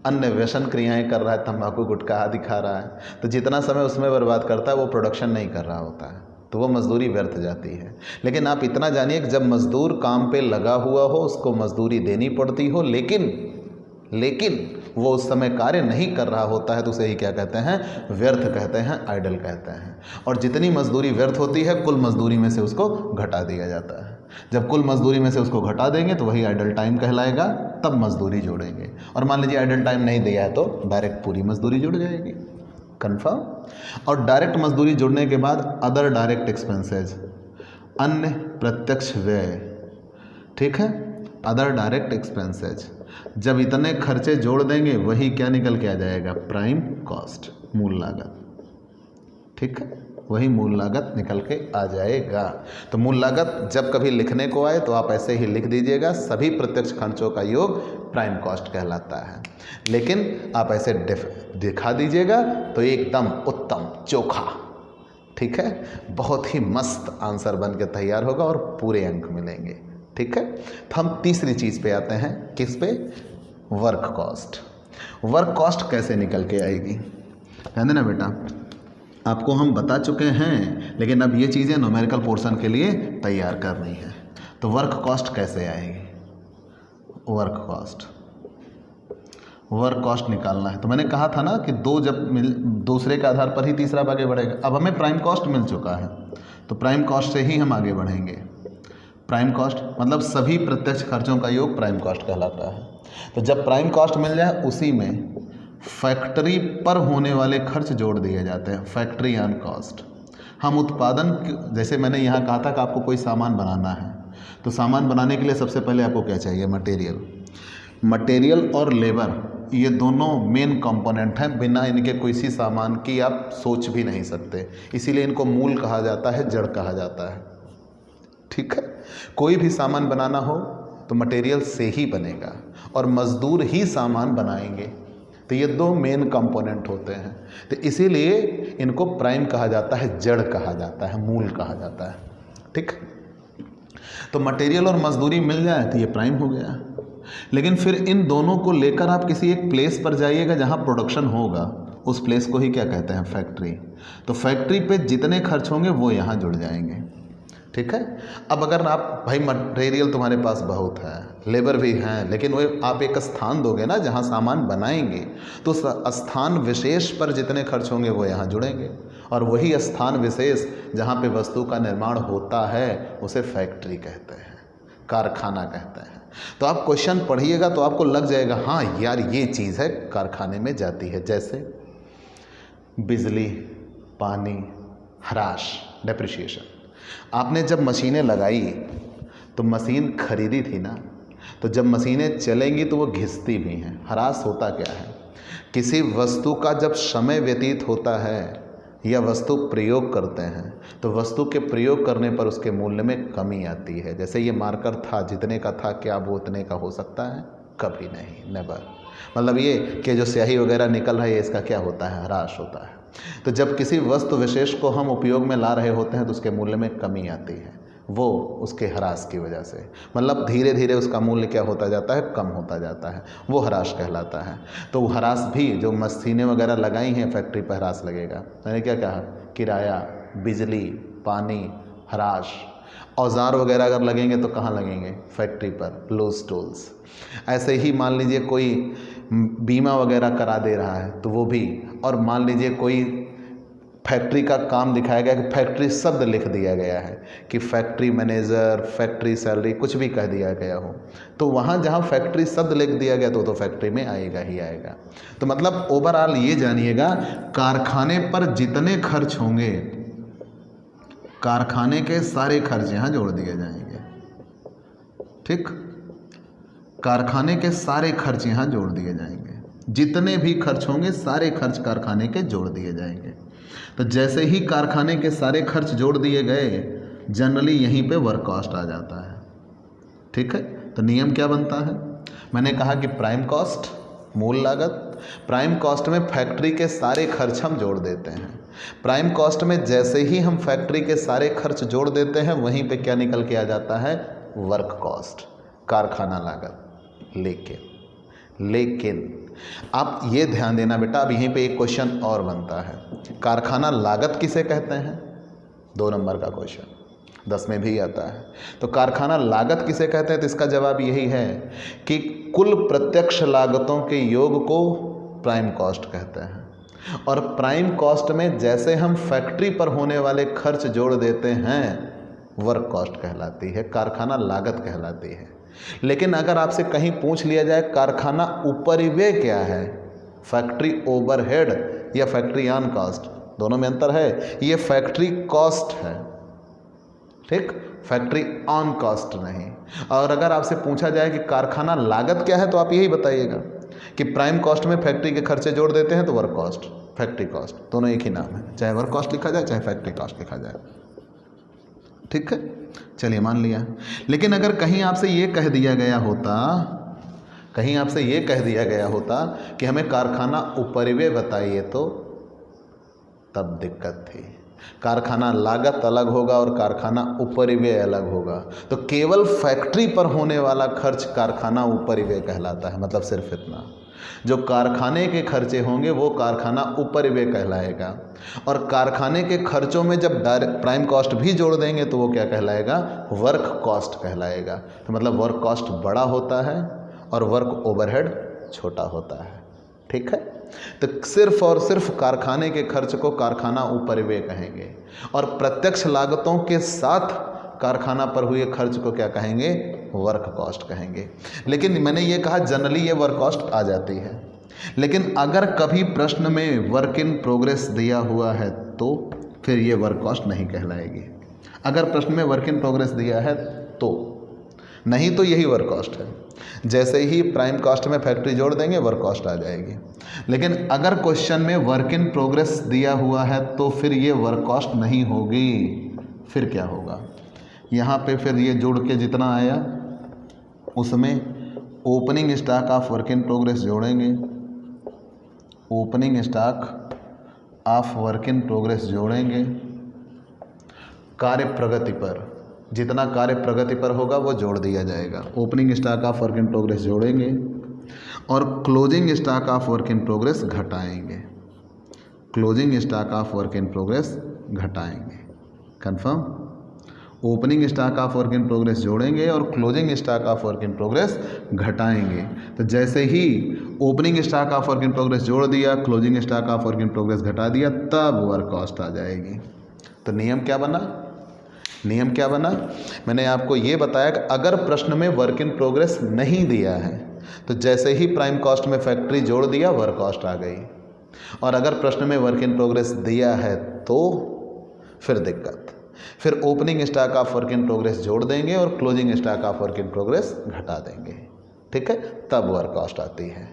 अन्य व्यसन क्रियाएं कर रहा है, तंबाकू गुटखा आदि खा रहा है, तो जितना समय उसमें बर्बाद करता है वो प्रोडक्शन नहीं कर रहा होता है, तो वो मजदूरी व्यर्थ जाती है। लेकिन आप इतना जानिए कि जब मजदूर काम पे लगा हुआ हो, उसको मजदूरी देनी पड़ती हो, लेकिन वो उस समय कार्य नहीं कर रहा होता है, तो उसे ही क्या कहते हैं? व्यर्थ कहते हैं, आइडल कहते हैं। और जितनी मजदूरी व्यर्थ होती है कुल मजदूरी में से उसको घटा दिया जाता है। जब कुल मजदूरी में से उसको घटा देंगे तो वही आइडल टाइम कहलाएगा, तब मजदूरी जोड़ेंगे। और मान लीजिए आइडल टाइम नहीं दिया है तो डायरेक्ट पूरी मजदूरी जुड़ जाएगी, कन्फर्म। और डायरेक्ट मजदूरी जुड़ने के बाद अदर डायरेक्ट एक्सपेंसेज, अन्य प्रत्यक्ष व्यय, ठीक है, अदर डायरेक्ट एक्सपेंसेज, जब इतने खर्चे जोड़ देंगे वही क्या निकल के आ जाएगा? प्राइम कॉस्ट, मूल लागत, ठीक है, वही मूल लागत निकल के आ जाएगा। तो मूल लागत जब कभी लिखने को आए तो आप ऐसे ही लिख दीजिएगा, सभी प्रत्यक्ष खर्चों का योग प्राइम कॉस्ट कहलाता है। लेकिन आप ऐसे दिखा दीजिएगा तो एकदम उत्तम चोखा, ठीक है, बहुत ही मस्त आंसर बन के तैयार होगा और पूरे अंक मिलेंगे, ठीक है। तो हम तीसरी चीज़ पे आते हैं, किस पे? Work cost. वर्क कॉस्ट कैसे निकल के आएगी? कहते ना बेटा, आपको हम बता चुके हैं, लेकिन अब ये चीज़ें न्यूमेरिकल पोर्शन के लिए तैयार करनी है। तो वर्क कॉस्ट कैसे आएगी? वर्क कॉस्ट निकालना है। तो मैंने कहा था ना कि दो जब दूसरे के आधार पर ही तीसरा आगे बढ़ेगा। अब हमें प्राइम कॉस्ट मिल चुका है, तो प्राइम कॉस्ट से ही हम आगे बढ़ेंगे। प्राइम कॉस्ट मतलब सभी प्रत्यक्ष खर्चों का योग प्राइम कॉस्ट कहलाता है। तो जब प्राइम कॉस्ट मिल जाए उसी में फैक्ट्री पर होने वाले खर्च जोड़ दिए जाते हैं, फैक्ट्री ऑन कॉस्ट। हम उत्पादन, जैसे मैंने यहाँ कहा था कि आपको कोई सामान बनाना है, तो सामान बनाने के लिए सबसे पहले आपको क्या चाहिए? मटेरियल और लेबर, ये दोनों मेन कंपोनेंट हैं, बिना इनके किसी सामान की आप सोच भी नहीं सकते। इसीलिए इनको मूल कहा जाता है, जड़ कहा जाता है, ठीक है। कोई भी सामान बनाना हो तो मटेरियल से ही बनेगा और मजदूर ही सामान बनाएंगे, तो ये दो मेन कंपोनेंट होते हैं। तो इसीलिए इनको प्राइम कहा जाता है, जड़ कहा जाता है, मूल कहा जाता है, ठीक। तो मटेरियल और मजदूरी मिल जाए तो ये प्राइम हो गया। लेकिन फिर इन दोनों को लेकर आप किसी एक प्लेस पर जाइएगा जहाँ प्रोडक्शन होगा, उस प्लेस को ही क्या कहते हैं? फैक्ट्री। तो फैक्ट्री पे जितने खर्च होंगे वो यहाँ जुड़ जाएंगे, ठीक है। अब अगर आप, भाई मटेरियल तुम्हारे पास बहुत है, लेबर भी हैं, लेकिन वो आप एक स्थान दोगे ना जहाँ सामान बनाएंगे, तो स्थान विशेष पर जितने खर्च होंगे वो यहाँ जुड़ेंगे, और वही स्थान विशेष जहाँ पे वस्तु का निर्माण होता है उसे फैक्ट्री कहते हैं, कारखाना कहते हैं। तो आप क्वेश्चन पढ़िएगा तो आपको लग जाएगा, हाँ यार ये चीज़ है, कारखाने में जाती है। जैसे बिजली, पानी, ह्रास, डेप्रिसिएशन। आपने जब मशीनें लगाई तो मशीन खरीदी थी ना, तो जब मशीनें चलेंगी तो वो घिसती भी हैं। ह्रास होता क्या है? किसी वस्तु का जब समय व्यतीत होता है या वस्तु प्रयोग करते हैं तो वस्तु के प्रयोग करने पर उसके मूल्य में कमी आती है। जैसे ये मार्कर था, जितने का था क्या वो उतने का हो सकता है? कभी नहीं, नेवर। मतलब ये कि जो स्याही वगैरह निकल रहा है इसका क्या होता है? ह्रास होता है। तो जब किसी वस्तु विशेष को हम उपयोग में ला रहे होते हैं तो उसके मूल्य में कमी आती है, वो उसके ह्रास की वजह से। मतलब धीरे धीरे उसका मूल्य क्या होता जाता है? कम होता जाता है, वो ह्रास कहलाता है। तो ह्रास भी, जो मशीनें वगैरह लगाई हैं फैक्ट्री पर ह्रास लगेगा। मैंने क्या कहा? किराया, बिजली, पानी, ह्रास। औजार वगैरह अगर लगेंगे तो कहाँ लगेंगे? फैक्ट्री पर, लूज टूल्स। ऐसे ही मान लीजिए कोई बीमा वगैरह करा दे रहा है तो वो भी, और मान लीजिए कोई फैक्ट्री का काम दिखाया गया कि फैक्ट्री शब्द लिख दिया गया है कि फैक्ट्री मैनेजर, फैक्ट्री सैलरी, कुछ भी कह दिया गया हो, तो वहाँ जहाँ फैक्ट्री शब्द लिख दिया गया तो फैक्ट्री में आएगा ही आएगा। तो मतलब ओवरऑल ये जानिएगा, कारखाने पर जितने खर्च होंगे, कारखाने के सारे खर्च यहाँ जोड़ दिए जाएंगे, ठीक। कारखाने के सारे खर्च यहाँ जोड़ दिए जाएंगे, जितने भी खर्च होंगे सारे खर्च कारखाने के जोड़ दिए जाएंगे। तो जैसे ही कारखाने के सारे खर्च जोड़ दिए गए, जनरली यहीं पे वर्क कॉस्ट आ जाता है, ठीक है। तो नियम क्या बनता है? मैंने कहा कि प्राइम कॉस्ट, मूल लागत। प्राइम कॉस्ट में फैक्ट्री के सारे खर्च हम जोड़ देते हैं। प्राइम कॉस्ट में जैसे ही हम फैक्ट्री के सारे खर्च जोड़ देते हैं, वहीं पे क्या निकल के आ जाता है? वर्क कॉस्ट, कारखाना लागत। लेकिन आप ये ध्यान देना बेटा, अब यहीं पे एक क्वेश्चन और बनता है, कारखाना लागत किसे कहते हैं? 2 नंबर का क्वेश्चन 10 में भी आता है। तो कारखाना लागत किसे कहते हैं? तो इसका जवाब यही है कि कुल प्रत्यक्ष लागतों के योग को प्राइम कॉस्ट कहते हैं। और प्राइम कॉस्ट में जैसे हम फैक्ट्री पर होने वाले खर्च जोड़ देते हैं, वर्क कॉस्ट कहलाती है, कारखाना लागत कहलाती है। लेकिन अगर आपसे कहीं पूछ लिया जाए कारखाना उपरिव्यय क्या है, फैक्ट्री ओवरहेड या फैक्ट्री ऑन कॉस्ट, दोनों में अंतर है। ये फैक्ट्री कॉस्ट है, ठीक, फैक्ट्री ऑन कॉस्ट नहीं। और अगर आपसे पूछा जाए कि कारखाना लागत क्या है, तो आप यही बताइएगा कि प्राइम कॉस्ट में फैक्ट्री के खर्चे जोड़ देते हैं तो वर्क कॉस्ट, फैक्ट्री कॉस्ट, दोनों एक ही नाम है, चाहे वर्क कॉस्ट लिखा जाए चाहे फैक्ट्री कॉस्ट लिखा जाए, ठीक है। चलिए मान लिया। लेकिन अगर कहीं आपसे ये कह दिया गया होता, कहीं आपसे ये कह दिया गया होता कि हमें कारखाना उपरिव्यय बताइए, तो तब दिक्कत थी। कारखाना लागत अलग होगा और कारखाना उपरिव्यय अलग होगा। तो केवल फैक्ट्री पर होने वाला खर्च कारखाना उपरिव्यय कहलाता है। मतलब सिर्फ इतना, जो कारखाने के खर्चे होंगे वो कारखाना उपरिव्यय कहलाएगा। और कारखाने के खर्चों में जब डायरेक्ट प्राइम कॉस्ट भी जोड़ देंगे तो वो क्या कहलाएगा? वर्क कॉस्ट कहलाएगा। तो मतलब वर्क कॉस्ट बड़ा होता है और वर्क ओवरहेड छोटा होता है, ठीक है। तो सिर्फ और सिर्फ कारखाने के खर्च को कारखाना उपरिव्यय कहेंगे और प्रत्यक्ष लागतों के साथ कारखाना पर हुए खर्च को क्या कहेंगे? वर्क कॉस्ट कहेंगे। लेकिन मैंने ये कहा जनरली ये वर्क कॉस्ट आ जाती है। लेकिन अगर कभी प्रश्न में वर्क इन प्रोग्रेस दिया हुआ है तो फिर ये वर्क कॉस्ट नहीं कहलाएगी। अगर प्रश्न में वर्क इन प्रोग्रेस दिया है तो, नहीं तो यही वर्क कॉस्ट है। जैसे ही प्राइम कॉस्ट में फैक्ट्री जोड़ देंगे वर्क कॉस्ट आ जाएगी। लेकिन अगर क्वेश्चन में वर्क इन प्रोग्रेस दिया हुआ है तो फिर ये वर्क कॉस्ट नहीं होगी। फिर क्या होगा? यहाँ पे फिर ये जोड़ के जितना आया उसमें opening stock of work in progress जोड़ेंगे, opening stock of work in progress जोड़ेंगे, कार्य प्रगति पर जितना कार्य प्रगति पर होगा वो जोड़ दिया जाएगा। Opening stock of work in progress जोड़ेंगे और closing stock of work in progress घटाएंगे, closing stock of work in progress घटाएंगे। Confirm? Opening stock of work in progress जोड़ेंगे और closing stock of work in progress घटाएंगे। तो जैसे ही opening stock of work in progress जोड़ दिया, closing stock of work in progress घटा दिया, तब वर्क कॉस्ट आ जाएगी। तो नियम क्या बना? नियम क्या बना? मैंने आपको ये बताया कि अगर प्रश्न में वर्क इन प्रोग्रेस नहीं दिया है तो जैसे ही प्राइम कॉस्ट में फैक्ट्री जोड़ दिया वर्क कॉस्ट आ गई। और अगर प्रश्न में वर्क इन प्रोग्रेस दिया है तो फिर दिक्कत, फिर opening stock of work in progress जोड़ देंगे और closing stock of work in progress घटा देंगे, ठीक है, तब वर्क कॉस्ट आती है।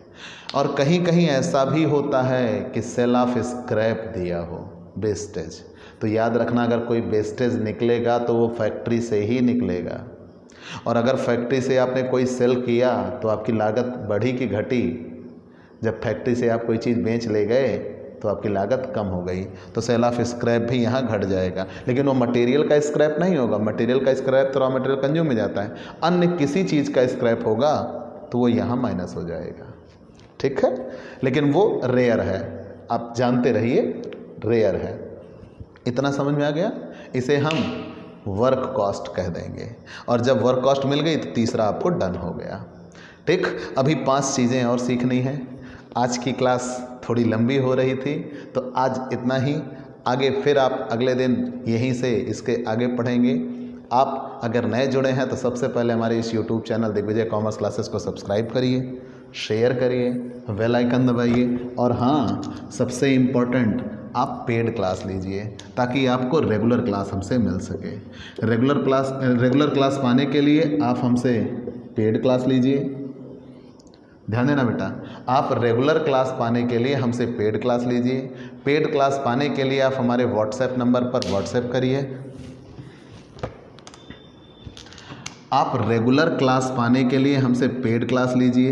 और कहीं कहीं ऐसा भी होता है कि सेल ऑफ स्क्रैप दिया हो, वेस्टेज, तो याद रखना अगर कोई वेस्टेज निकलेगा तो वो फैक्ट्री से ही निकलेगा। और अगर फैक्ट्री से आपने कोई सेल किया तो आपकी लागत बढ़ी कि घटी? जब फैक्ट्री से आप कोई चीज़ बेच ले गए तो आपकी लागत कम हो गई, तो सेल ऑफ स्क्रैप भी यहाँ घट जाएगा। लेकिन वो मटेरियल का स्क्रैप नहीं होगा, मटेरियल का स्क्रैप तो रॉ मटेरियल कंज्यूम में जाता है, अन्य किसी चीज़ का स्क्रैप होगा तो वो यहाँ माइनस हो जाएगा, ठीक है। लेकिन वो रेयर है, आप जानते रहिए रेयर है। इतना समझ में आ गया? इसे हम वर्क कॉस्ट कह देंगे। और जब वर्क कॉस्ट मिल गई तो तीसरा आपको डन हो गया, ठीक। अभी 5 चीज़ें और सीखनी है। आज की क्लास थोड़ी लंबी हो रही थी तो आज इतना ही। आगे फिर आप अगले दिन यहीं से इसके आगे पढ़ेंगे। आप अगर नए जुड़े हैं तो सबसे पहले हमारे इस YouTube channel Digvijay commerce classes को सब्सक्राइब करिए, शेयर करिए, बेल आइकन दबाइए और हाँ, सबसे इम्पोर्टेंट, आप पेड क्लास लीजिए ताकि आपको रेगुलर क्लास हमसे मिल सके। रेगुलर क्लास पाने के लिए आप हमसे पेड क्लास लीजिए। ध्यान देना बेटा, आप रेगुलर क्लास पाने के लिए हमसे पेड क्लास लीजिए। पेड क्लास पाने के लिए आप हमारे व्हाट्सएप नंबर पर व्हाट्सएप करिए। आप रेगुलर क्लास पाने के लिए हमसे पेड क्लास लीजिए।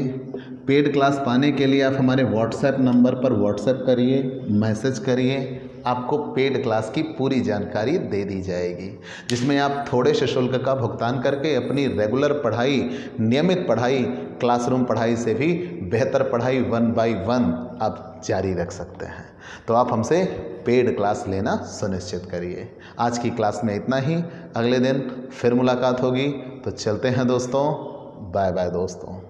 पेड क्लास पाने के लिए आप हमारे व्हाट्सएप नंबर पर व्हाट्सएप करिए, मैसेज करिए। आपको पेड क्लास की पूरी जानकारी दे दी जाएगी, जिसमें आप थोड़े से शुल्क का भुगतान करके अपनी रेगुलर पढ़ाई, नियमित पढ़ाई क्लासरूम पढ़ाई से भी बेहतर पढ़ाई 1 by 1 आप जारी रख सकते हैं। तो आप हमसे पेड क्लास लेना सुनिश्चित करिए। आज की क्लास में इतना ही, अगले दिन फिर मुलाकात होगी। तो चलते हैं दोस्तों, बाय बाय दोस्तों।